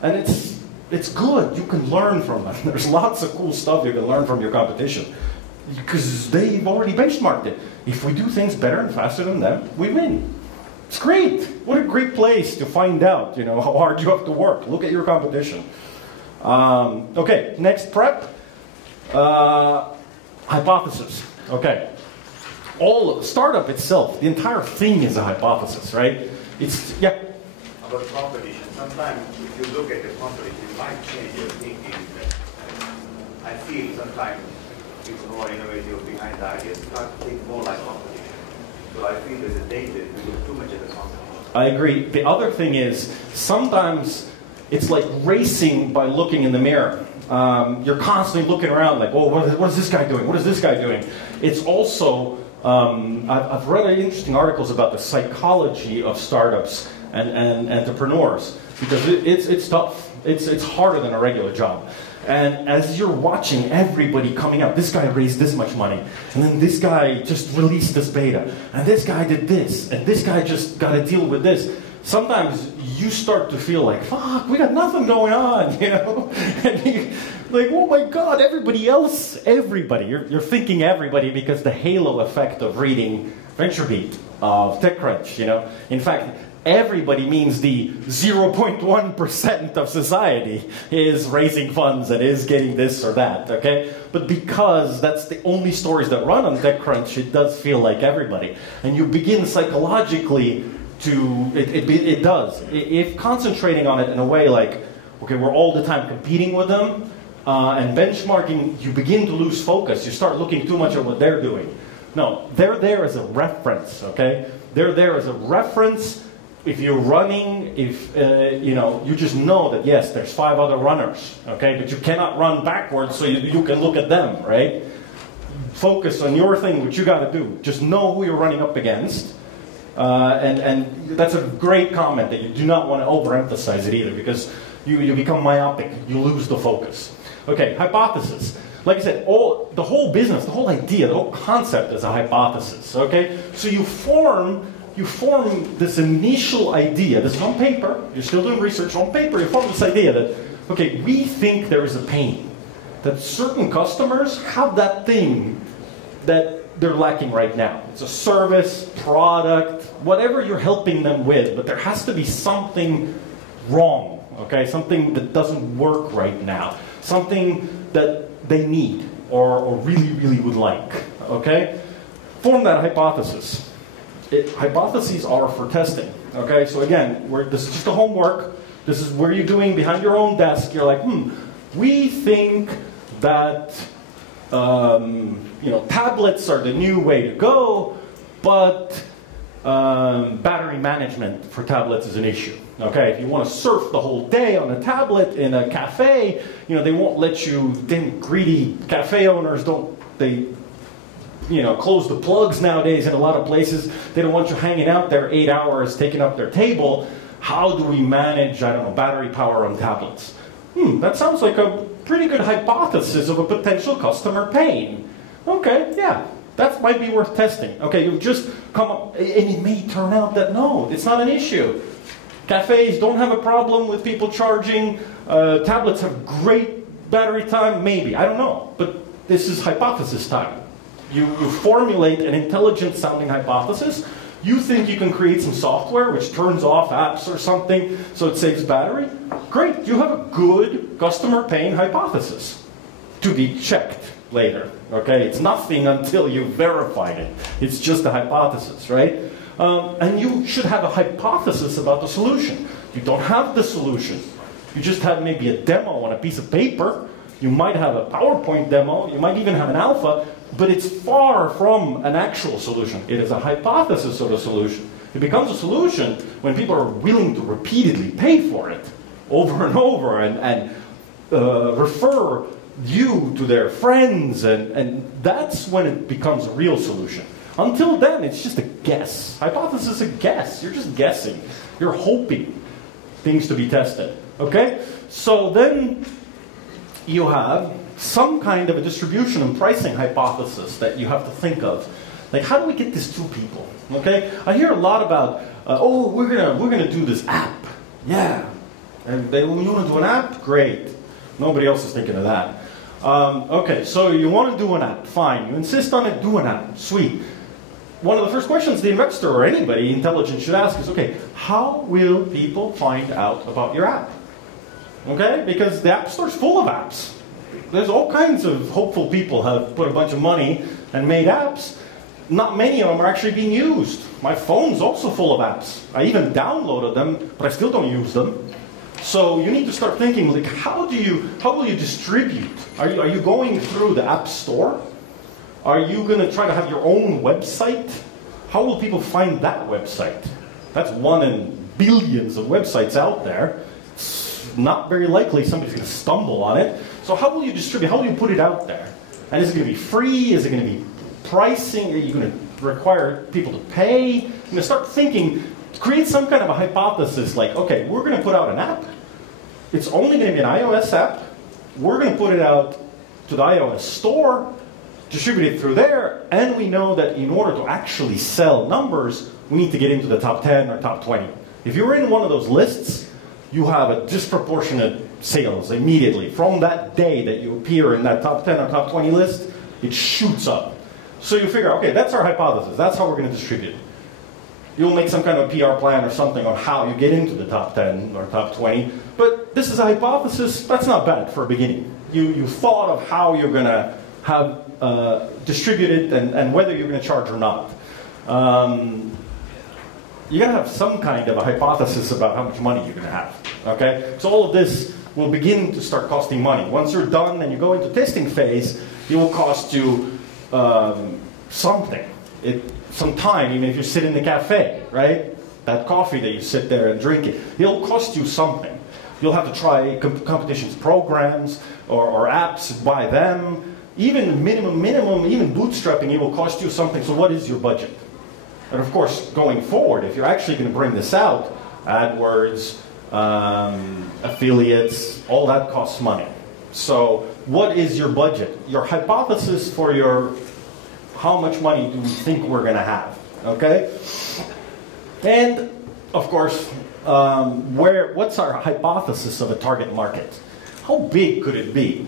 And it's good. You can learn from them. There's lots of cool stuff you can learn from your competition. Because they've already benchmarked it. If we do things better and faster than them, we win. It's great. What a great place to find out, you know, how hard you have to work. Look at your competition. Okay, next prep. Hypothesis. Okay. All startup itself, the entire thing is a hypothesis, right? It's, yeah? About competition, sometimes if you look at the competition, it might change your thinking. I feel sometimes people who are innovative behind the ideas start to think more like competition. So I feel there's a danger if we look too much at the competition. I agree. The other thing is, sometimes it's like racing by looking in the mirror. You're constantly looking around like, oh, what is this guy doing? What is this guy doing? It's also, I've read interesting articles about the psychology of startups and entrepreneurs, because it's tough. It's harder than a regular job. And as you're watching everybody coming out, this guy raised this much money, and then this guy just released this beta, and this guy did this, and this guy just got to deal with this. Sometimes you start to feel like, fuck, we got nothing going on, you know? And you're like, oh my God, everybody else, everybody. You're thinking everybody because the halo effect of reading VentureBeat, of TechCrunch, you know? In fact, everybody means the 0.1% of society is raising funds and is getting this or that, okay? But because that's the only stories that run on TechCrunch, it does feel like everybody. And you begin psychologically to, it does. If concentrating on it in a way like, okay, we're all the time competing with them, and benchmarking, you begin to lose focus. You start looking too much at what they're doing. No, they're there as a reference, okay? They're there as a reference. If you're running, if you know, you just know that yes, there's 5 other runners, okay? But you cannot run backwards so you can look at them, right? Focus on your thing, what you got to do. Just know who you're running up against. And that's a great comment that you do not want to overemphasize it either, because you become myopic, you lose the focus. Okay, hypothesis. Like I said, the whole business, the whole idea, the whole concept is a hypothesis, okay? So you form this initial idea, this is on paper, you're still doing research on paper, you form this idea that, okay, we think there is a pain, that certain customers have that thing that they're lacking right now. It's a service, product, whatever you're helping them with, but there has to be something wrong, okay? Something that doesn't work right now. Something that they need or really, really would like, okay? Form that hypothesis. Hypotheses are for testing, okay? So again, this is just a homework. This is where you're doing behind your own desk. You're like, we think that you know, tablets are the new way to go, but battery management for tablets is an issue. Okay, if you want to surf the whole day on a tablet in a cafe, you know, they won't let you. Then greedy cafe owners you know, close the plugs nowadays in a lot of places. They don't want you hanging out there 8 hours, taking up their table. How do we manage, I don't know, battery power on tablets? That sounds like a pretty good hypothesis of a potential customer pain. Okay, yeah, that might be worth testing. Okay, you've just come up, and it may turn out that no, it's not an issue. Cafes don't have a problem with people charging. Tablets have great battery time, maybe, I don't know. But this is hypothesis time. You formulate an intelligent sounding hypothesis. You think you can create some software which turns off apps or something so it saves battery? Great, you have a good customer pain hypothesis to be checked later. Okay, it's nothing until you verified it. It's just a hypothesis, right? And you should have a hypothesis about the solution. You don't have the solution. You just have maybe a demo on a piece of paper. You might have a PowerPoint demo. You might even have an alpha. But it's far from an actual solution. It is a hypothesis of a solution. It becomes a solution when people are willing to repeatedly pay for it over and over and refer you to their friends. And that's when it becomes a real solution. Until then, it's just a guess. Hypothesis is a guess. You're just guessing. You're hoping things to be tested. Okay? So then you have some kind of a distribution and pricing hypothesis that you have to think of. Like, how do we get this to people? Okay? I hear a lot about, oh, we're gonna do this app. Yeah. And you want to do an app? Great. Nobody else is thinking of that. Okay, so you want to do an app. Fine. You insist on it, do an app. Sweet. One of the first questions the investor or anybody intelligent should ask is, okay, how will people find out about your app? Okay? Because the App Store's full of apps. There's all kinds of hopeful people have put a bunch of money and made apps. not many of them are actually being used. My phone's also full of apps. I even downloaded them, but I still don't use them. So you need to start thinking, like, how will you distribute? Are you going through the App Store? Are you going to try to have your own website? How will people find that website? That's one in billions of websites out there. It's not very likely somebody's going to stumble on it. So how will you distribute? How will you put it out there? And is it going to be free? Is it going to be pricing? Are you going to require people to pay? You're going to start thinking, create some kind of a hypothesis like, okay, we're going to put out an app. It's only going to be an iOS app. We're going to put it out to the iOS store, distribute it through there, and we know that in order to actually sell numbers, we need to get into the top 10 or top 20. If you're in one of those lists, you have a disproportionate sales immediately. From that day that you appear in that top 10 or top 20 list, it shoots up. So you figure, okay, that's our hypothesis. That's how we're going to distribute. You'll make some kind of a PR plan or something on how you get into the top 10 or top 20. But this is a hypothesis. That's not bad for a beginning. You thought of how you're going to have distributed and whether you're going to charge or not. You got to have some kind of a hypothesis about how much money you're going to have. Okay? So all of this will begin to start costing money. Once you're done and you go into testing phase, it will cost you something. Some time, even if you sit in the cafe, right? That coffee that you sit there and drink it'll cost you something. You'll have to try competitions programs or apps, buy them. Even minimum, even bootstrapping, it will cost you something. So what is your budget? And of course, going forward, if you're actually going to bring this out, AdWords, affiliates, all that costs money. So what is your budget? Your hypothesis for how much money do we think we're going to have? Okay? And of course, what's our hypothesis of a target market? How big could it be?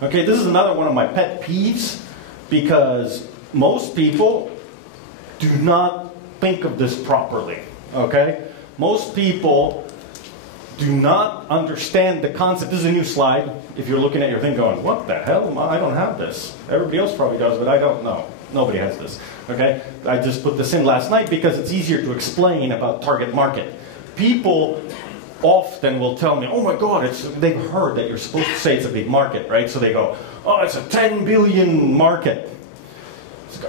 Okay, this is another one of my pet peeves because most people do not think of this properly. Okay? Most people do not understand the concept. This is a new slide. If you're looking at your thing going, what the hell? I don't have this. Everybody else probably does, but I don't know. Nobody has this. Okay? I just put this in last night because it's easier to explain about target market. People often will tell me, oh my God, they've heard that you're supposed to say it's a big market, right? So they go, oh, it's a 10 billion market.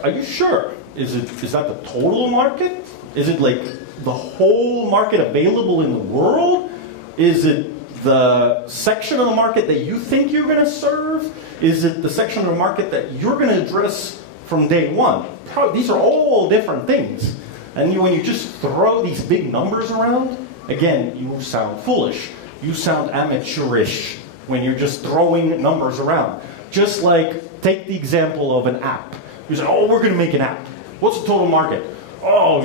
Are you sure? Is that the total market? Is it like the whole market available in the world? Is it the section of the market that you think you're going to serve? Is it the section of the market that you're going to address from day one? These are all different things. And when you just throw these big numbers around, again, you sound foolish. You sound amateurish when you're just throwing numbers around. Just like, take the example of an app. You say, oh, we're going to make an app. What's the total market? Oh,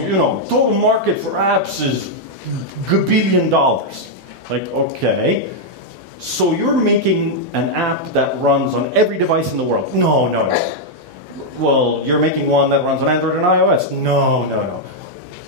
total market for apps is $1 billion. Like, okay. So you're making an app that runs on every device in the world. No. Well, you're making one that runs on Android and iOS. No.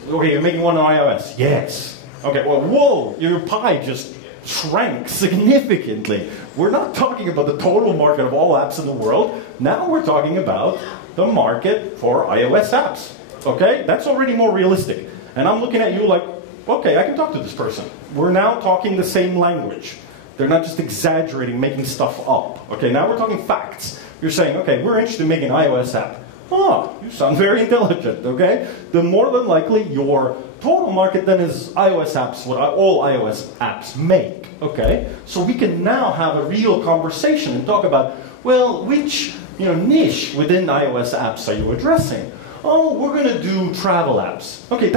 Okay, you're making one on iOS. Yes. Okay, well, whoa, your pie just shrank significantly. We're not talking about the total market of all apps in the world. Now we're talking about the market for iOS apps. Okay, that's already more realistic. And I'm looking at you like, okay, I can talk to this person. We're now talking the same language. They're not just exaggerating, making stuff up. Okay, now we're talking facts. You're saying, okay, we're interested in making an iOS app. Oh, you sound very intelligent, okay? Then more than likely, your total market then is iOS apps, what all iOS apps make, okay? So we can now have a real conversation and talk about, well, which niche within iOS apps are you addressing? Oh, we're going to do travel apps. Okay,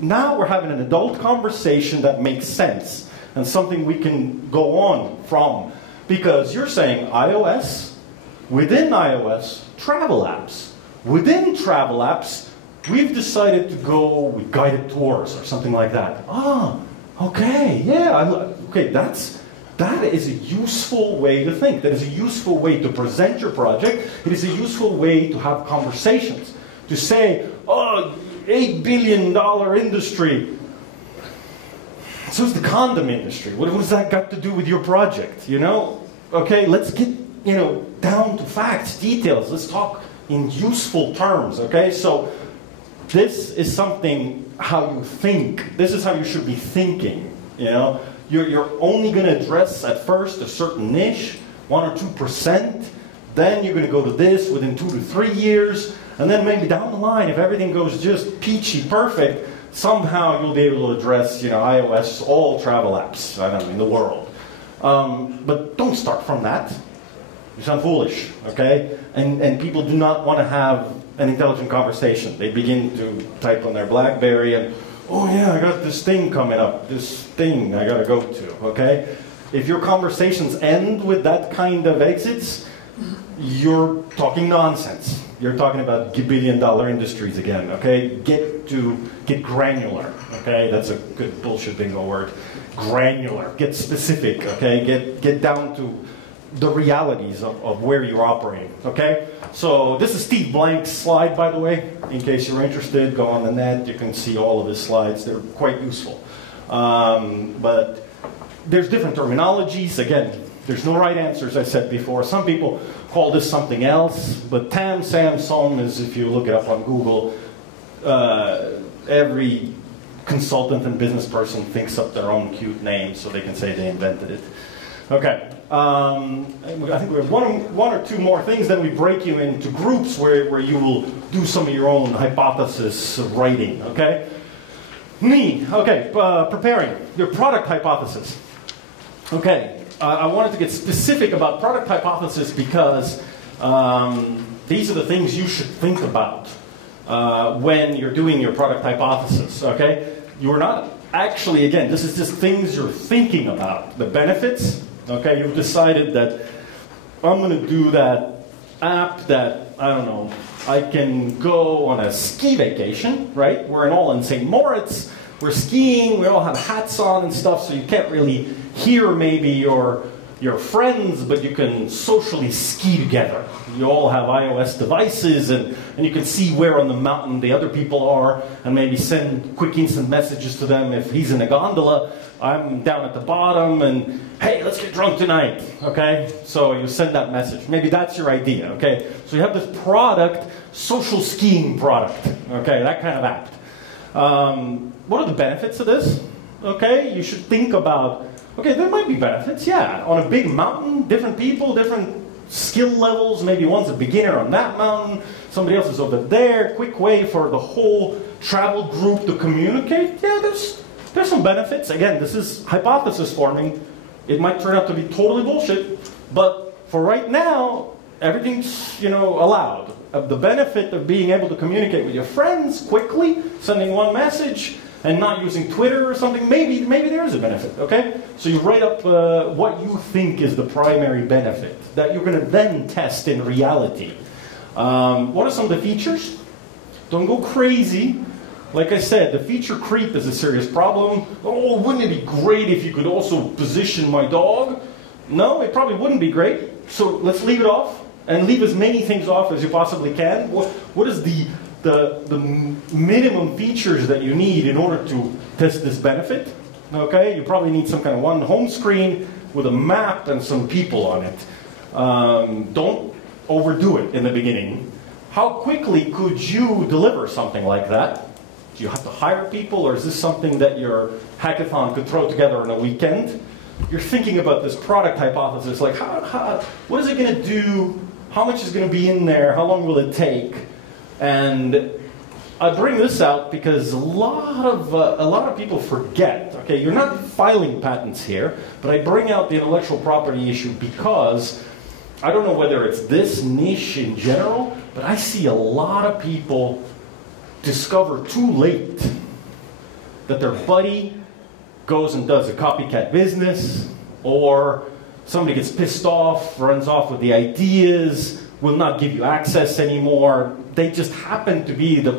now we're having an adult conversation that makes sense and something we can go on from. Because you're saying iOS, within iOS, travel apps. Within travel apps, we've decided to go with guided tours or something like that. Ah, okay, yeah, okay, that is a useful way to think. That is a useful way to present your project. It is a useful way to have conversations. To say, oh, $8 billion industry. So is the condom industry. What has that got to do with your project, Okay, let's get, down to facts, details. Let's talk in useful terms, okay? So this is something how you think. This is how you should be thinking, you know? You're only going to address at first a certain niche, 1 or 2%. Then you're going to go to this within 2 to 3 years. And then maybe down the line, if everything goes just peachy perfect, somehow you'll be able to address, you know, iOS, all travel apps, I don't know, in the world. But don't start from that. You sound foolish, okay? And people do not want to have an intelligent conversation. They begin to type on their BlackBerry and, oh yeah, I got this thing coming up, this thing I got to go to, okay? If your conversations end with that kind of exits, you're talking nonsense. You're talking about billion-dollar industries again, okay? Get granular, okay? That's a good bullshit bingo word. Granular, get specific, okay? Get down to the realities of where you're operating, okay? So this is Steve Blank's slide, by the way. In case you're interested, go on the net. You can see all of his slides. They're quite useful. But there's different terminologies. Again, there's no right answers, I said before. Some people call this something else, but TAM, SAM, SOM is, if you look it up on Google, every consultant and business person thinks up their own cute name so they can say they invented it. Okay, I think we have one or two more things, then we break you into groups where you will do some of your own hypothesis writing, okay? Preparing your product hypothesis. Okay, I wanted to get specific about product hypothesis because these are the things you should think about when you're doing your product hypothesis, okay? You're not actually, again, this is just things you're thinking about. The benefits, okay, you've decided that I'm going to do that app that, I don't know, I can go on a ski vacation, right? We're all in St. Moritz, we're skiing, we all have hats on and stuff, so you can't really hear maybe your friends, but you can socially ski together. You all have iOS devices, and you can see where on the mountain the other people are, and maybe send quick instant messages to them. If he's in a gondola, I'm down at the bottom, and hey, let's get drunk tonight, okay? So you send that message. Maybe that's your idea, okay? So you have this product, social skiing product, okay, that kind of app. What are the benefits of this? Okay, you should think about, okay, there might be benefits, yeah. On a big mountain, different people, different skill levels, maybe one's a beginner on that mountain, somebody else is over there, quick way for the whole travel group to communicate. Yeah, there's some benefits. Again, this is hypothesis forming. It might turn out to be totally bullshit, but for right now, everything's, you know, allowed. The benefit of being able to communicate with your friends quickly, sending one message, and not using Twitter or something, maybe there is a benefit, okay? So you write up what you think is the primary benefit that you're going to then test in reality. What are some of the features? Don't go crazy. Like I said, the feature creep is a serious problem. Oh, wouldn't it be great if you could also position my dog? No, it probably wouldn't be great. So let's leave it off, and leave as many things off as you possibly can. What is the minimum features that you need in order to test this benefit? Okay, you probably need some kind of one home screen with a map and some people on it. Don't overdo it in the beginning. How quickly could you deliver something like that? Do you have to hire people, or is this something that your hackathon could throw together in a weekend? You're thinking about this product hypothesis, like what is it going to do? How much is going to be in there? How long will it take? And I bring this out because a lot of people forget. Okay, you're not filing patents here, but I bring out the intellectual property issue because I don't know whether it's this niche in general, but I see a lot of people discover too late that their buddy goes and does a copycat business, or somebody gets pissed off, runs off with the ideas, will not give you access anymore. They just happen to be the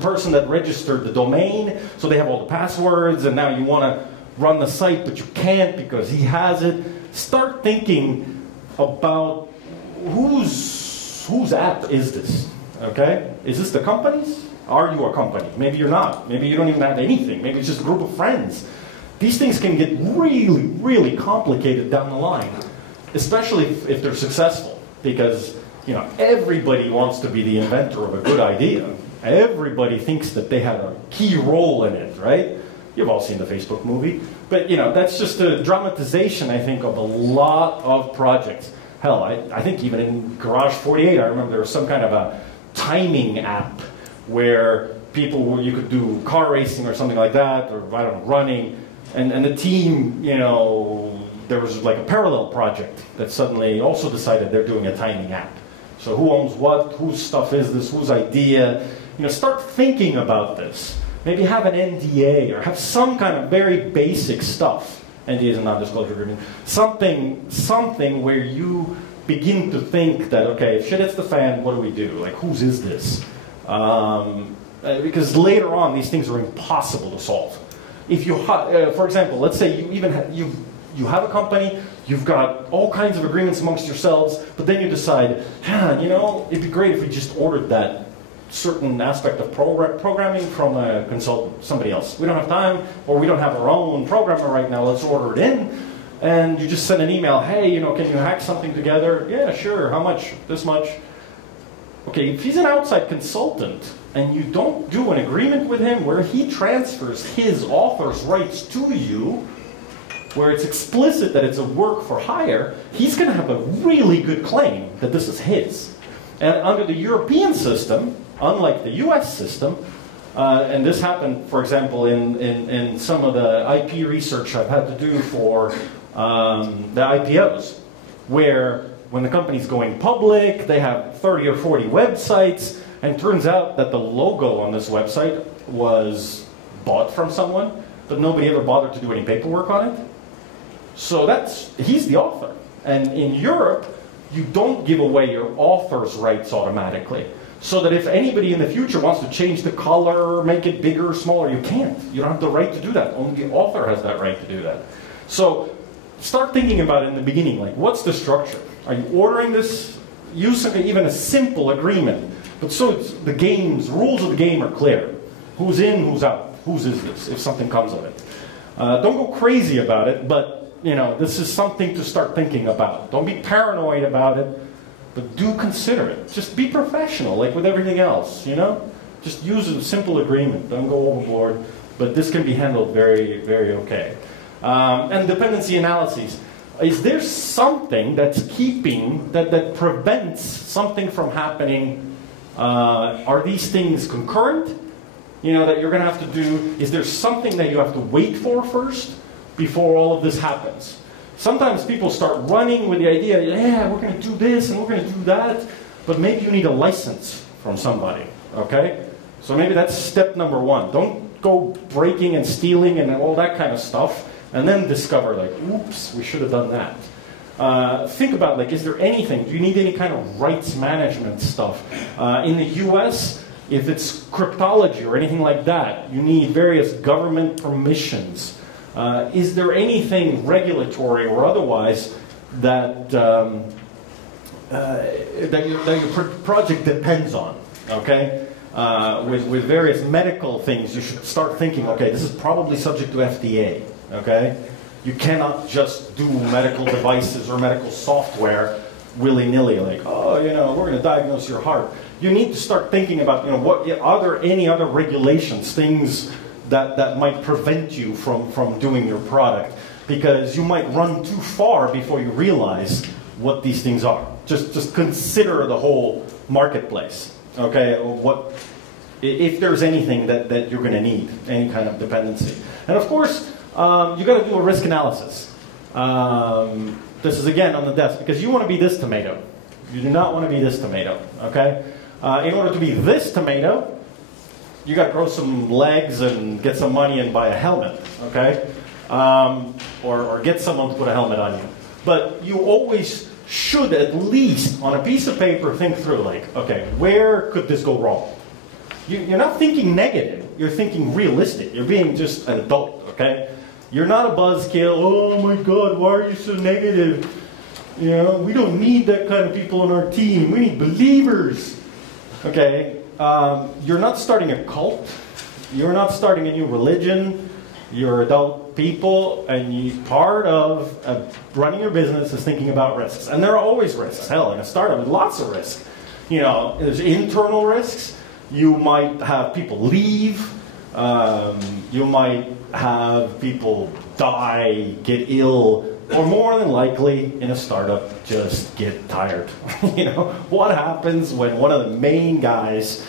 person that registered the domain, so they have all the passwords, and now you want to run the site, but you can't because he has it. Start thinking about whose app is this, okay? Is this the company's? Are you a company? Maybe you're not. Maybe you don't even have anything. Maybe it's just a group of friends. These things can get really, really complicated down the line, especially if they're successful. Because you know, everybody wants to be the inventor of a good idea. Everybody thinks that they have a key role in it, right? You've all seen the Facebook movie. But, you know, that's just a dramatization, I think, of a lot of projects. Hell, I think even in Garage 48, I remember there was some kind of a timing app where you could do car racing or something like that, or, I don't know, running. And the team, you know, there was like a parallel project that suddenly also decided they're doing a timing app. So who owns what? Whose stuff is this? Whose idea? You know, start thinking about this. Maybe have an NDA or have some kind of very basic stuff. NDA is a non-disclosure agreement. Something where you begin to think that, okay, if shit hits the fan, what do we do? Like, whose is this? Because later on, these things are impossible to solve. If you, for example, let's say you have a company, you've got all kinds of agreements amongst yourselves, but then you decide, yeah, you know, it'd be great if we just ordered that certain aspect of programming from a consultant, somebody else. We don't have time, or we don't have our own programmer right now, let's order it in. And you just send an email, hey, you know, can you hack something together? Yeah, sure, how much? This much. Okay, if he's an outside consultant, and you don't do an agreement with him where he transfers his author's rights to you, where it's explicit that it's a work for hire, he's going to have a really good claim that this is his. And under the European system, unlike the US system, and this happened, for example, in some of the IP research I've had to do for the IPOs, where when the company's going public, they have 30 or 40 websites, and it turns out that the logo on this website was bought from someone, but nobody ever bothered to do any paperwork on it. So he's the author. And in Europe, you don't give away your author's rights automatically. So that if anybody in the future wants to change the color, make it bigger or smaller, you can't. You don't have the right to do that. Only the author has that right to do that. So start thinking about it in the beginning, like, what's the structure? Are you ordering this? Use even a simple agreement. But so the rules of the game are clear. Who's in, who's out? Whose is this, if something comes of it? Don't go crazy about it, but you know, this is something to start thinking about. Don't be paranoid about it, but do consider it. Just be professional, like with everything else, you know? Just use a simple agreement. Don't go overboard, but this can be handled very, very okay. And dependency analyses. Is there something that's that prevents something from happening? Are these things concurrent? You know, that you're going to have to do? Is there something that you have to wait for first before all of this happens? Sometimes people start running with the idea, yeah, we're going to do this and we're going to do that, but maybe you need a license from somebody, okay? So maybe that's step number one. Don't go breaking and stealing and all that kind of stuff, and then discover, like, oops, we should have done that. Think about, like, is there anything, do you need any kind of rights management stuff? In the US, if it's cryptology or anything like that, you need various government permissions. Is there anything regulatory or otherwise that your project depends on? Okay, with various medical things, you should start thinking, okay, this is probably subject to FDA. Okay, you cannot just do medical devices or medical software willy-nilly, like, oh, you know, we're going to diagnose your heart. You need to start thinking about, you know, are there any other regulations, things that might prevent you from doing your product, because you might run too far before you realize what these things are. Just consider the whole marketplace, okay? If there's anything that you're going to need, any kind of dependency. And of course, you got to do a risk analysis. This is again on the desk, because you want to be this tomato. You do not want to be this tomato, okay? In order to be this tomato, you got to grow some legs and get some money and buy a helmet, okay? Or get someone to put a helmet on you. But you always should, at least on a piece of paper, think through, like, okay, where could this go wrong? You're not thinking negative. You're thinking realistic. You're being just an adult, okay? You're not a buzzkill. Oh my God, why are you so negative? You know, we don't need that kind of people on our team. We need believers, okay? You're not starting a cult. You're not starting a new religion. You're adult people, and part of running your business is thinking about risks. And there are always risks. Hell, in a startup, there's lots of risks. You know, there's internal risks. You might have people leave. You might have people die, get ill, or more than likely, in a startup, just get tired. You know, what happens when one of the main guys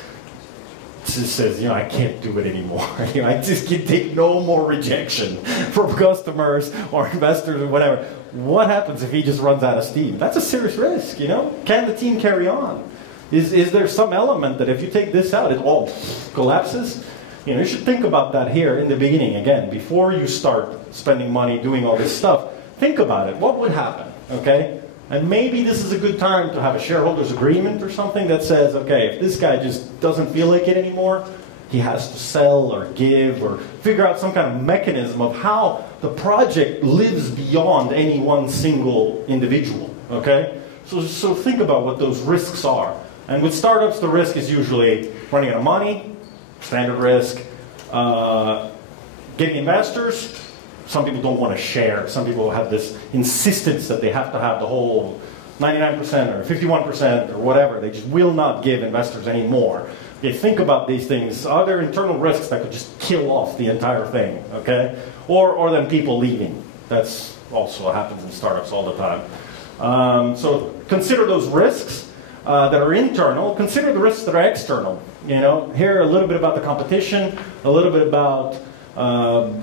just says, you know, I can't do it anymore. You know, I just can take no more rejection from customers or investors or whatever. What happens if he just runs out of steam? That's a serious risk, you know? Can the team carry on? Is there some element that if you take this out, it all collapses? You know, you should think about that here in the beginning, again, before you start spending money doing all this stuff. Think about it. What would happen, okay? And maybe this is a good time to have a shareholders agreement or something that says, okay, if this guy just doesn't feel like it anymore, he has to sell or give or figure out some kind of mechanism of how the project lives beyond any one single individual, okay? So think about what those risks are. And with startups, the risk is usually running out of money, standard risk, getting investors. Some people don't want to share. Some people have this insistence that they have to have the whole 99% or 51% or whatever. They just will not give investors any more. They think about these things. Are there internal risks that could just kill off the entire thing, okay? Or then people leaving. That's also what happens in startups all the time. So consider those risks that are internal. Consider the risks that are external. You know, hear a little bit about the competition, a little bit about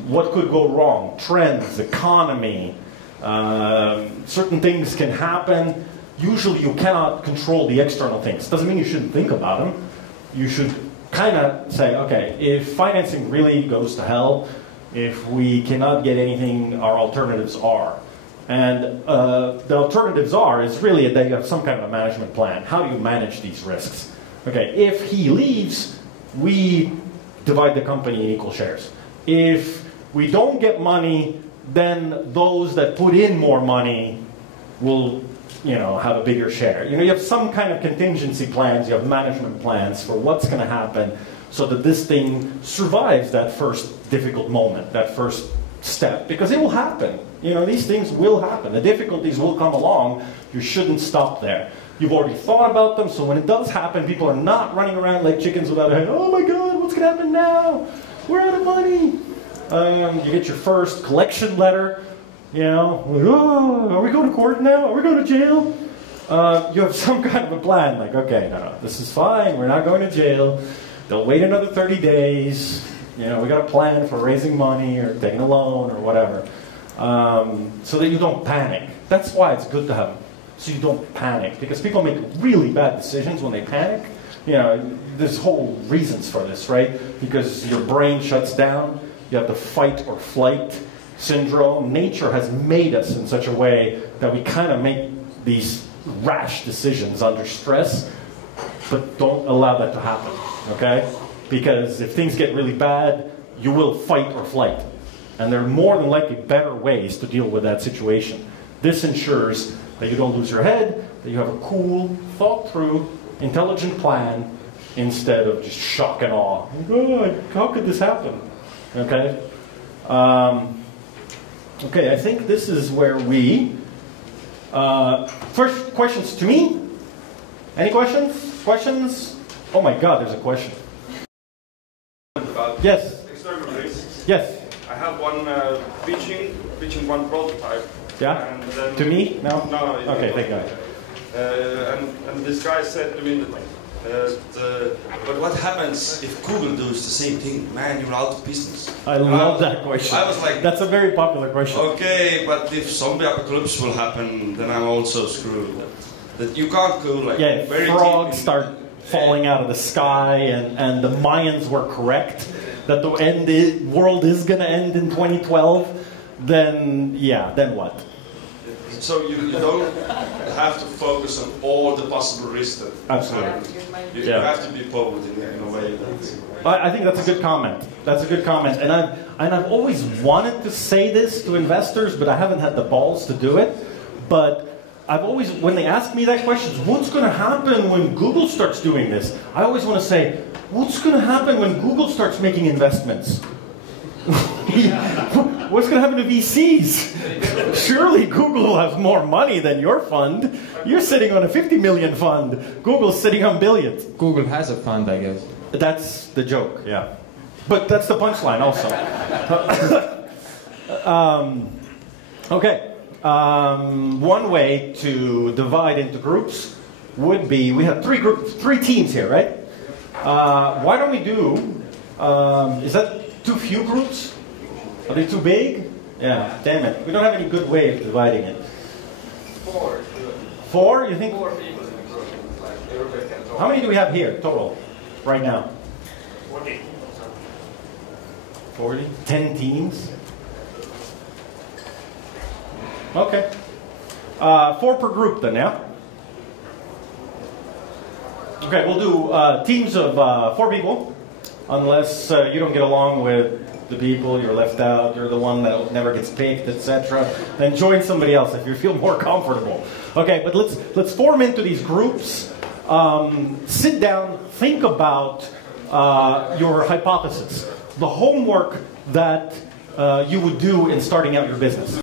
what could go wrong, trends, economy, certain things can happen. Usually you cannot control the external things. Doesn't mean you shouldn't think about them. You should kind of say, okay, if financing really goes to hell, if we cannot get anything, our alternatives are. And the alternatives is really that you have some kind of a management plan. How do you manage these risks? Okay, if he leaves, we divide the company in equal shares. If we don't get money, then those that put in more money will, you know, have a bigger share. You know, you have some kind of contingency plans, you have management plans for what's going to happen so that this thing survives that first difficult moment, that first step, because it will happen. You know, these things will happen. The difficulties will come along. You shouldn't stop there. You've already thought about them, so when it does happen, people are not running around like chickens without a head. Oh my God, what's going to happen now? We're out of money. You get your first collection letter. You know, oh, are we going to court now? Are we going to jail? You have some kind of a plan, like, okay, no, this is fine. We're not going to jail. They'll wait another 30 days. You know, we got a plan for raising money or taking a loan or whatever, so that you don't panic. That's why it's good to have them, so you don't panic, because people make really bad decisions when they panic. You know, there's whole reasons for this, right? Because your brain shuts down. You have the fight or flight syndrome. Nature has made us in such a way that we kind of make these rash decisions under stress, but don't allow that to happen, okay? Because if things get really bad, you will fight or flight. And there are more than likely better ways to deal with that situation. This ensures that you don't lose your head, that you have a cool, thought-through, intelligent plan instead of just shock and awe. Oh, how could this happen? Okay? Okay, I think this is where we... first, questions to me? Any questions? Questions? Oh my God, there's a question. Yes. External risks. Yes. I have one pitching one prototype. Yeah? And then, to me? No? No. Okay, thank God. And this guy said to me but what happens if Google does the same thing? Man, you're out of business. I love that question. I was like, that's a very popular question. Okay, but if zombie apocalypse will happen, then I'm also screwed. That you can't go like very frogs start falling out of the sky, and the Mayans were correct that the world is going to end in 2012. Then then what? So you don't have to focus on all the possible risks that absolutely. You have to be bold in a way. I think that's a good comment. That's a good comment, and I've always wanted to say this to investors, but I haven't had the balls to do it. But I've always, when they ask me that question, what's going to happen when Google starts doing this? I always want to say, what's going to happen when Google starts making investments? What's going to happen to VCs? Surely Google has more money than your fund. You're sitting on a 50 million fund. Google's sitting on billions. Google has a fund, I guess. That's the joke, yeah. But that's the punchline also. Okay. One way to divide into groups would be, we have three teams here, right? Why don't we do, is that too few groups? Are they too big? Yeah, damn it. We don't have any good way of dividing it. 4 is good. 4, you think? 4 people in the group. Like everybody can talk. How many do we have here total, right now? 40. 40? 10 teams? Okay. 4 per group then, yeah? Okay, we'll do teams of 4 people, unless you don't get along with the people, you're left out, you're the one that never gets picked, etc. Then join somebody else if you feel more comfortable. Okay, but let's form into these groups. Sit down, think about your hypothesis, the homework that you would do in starting out your business.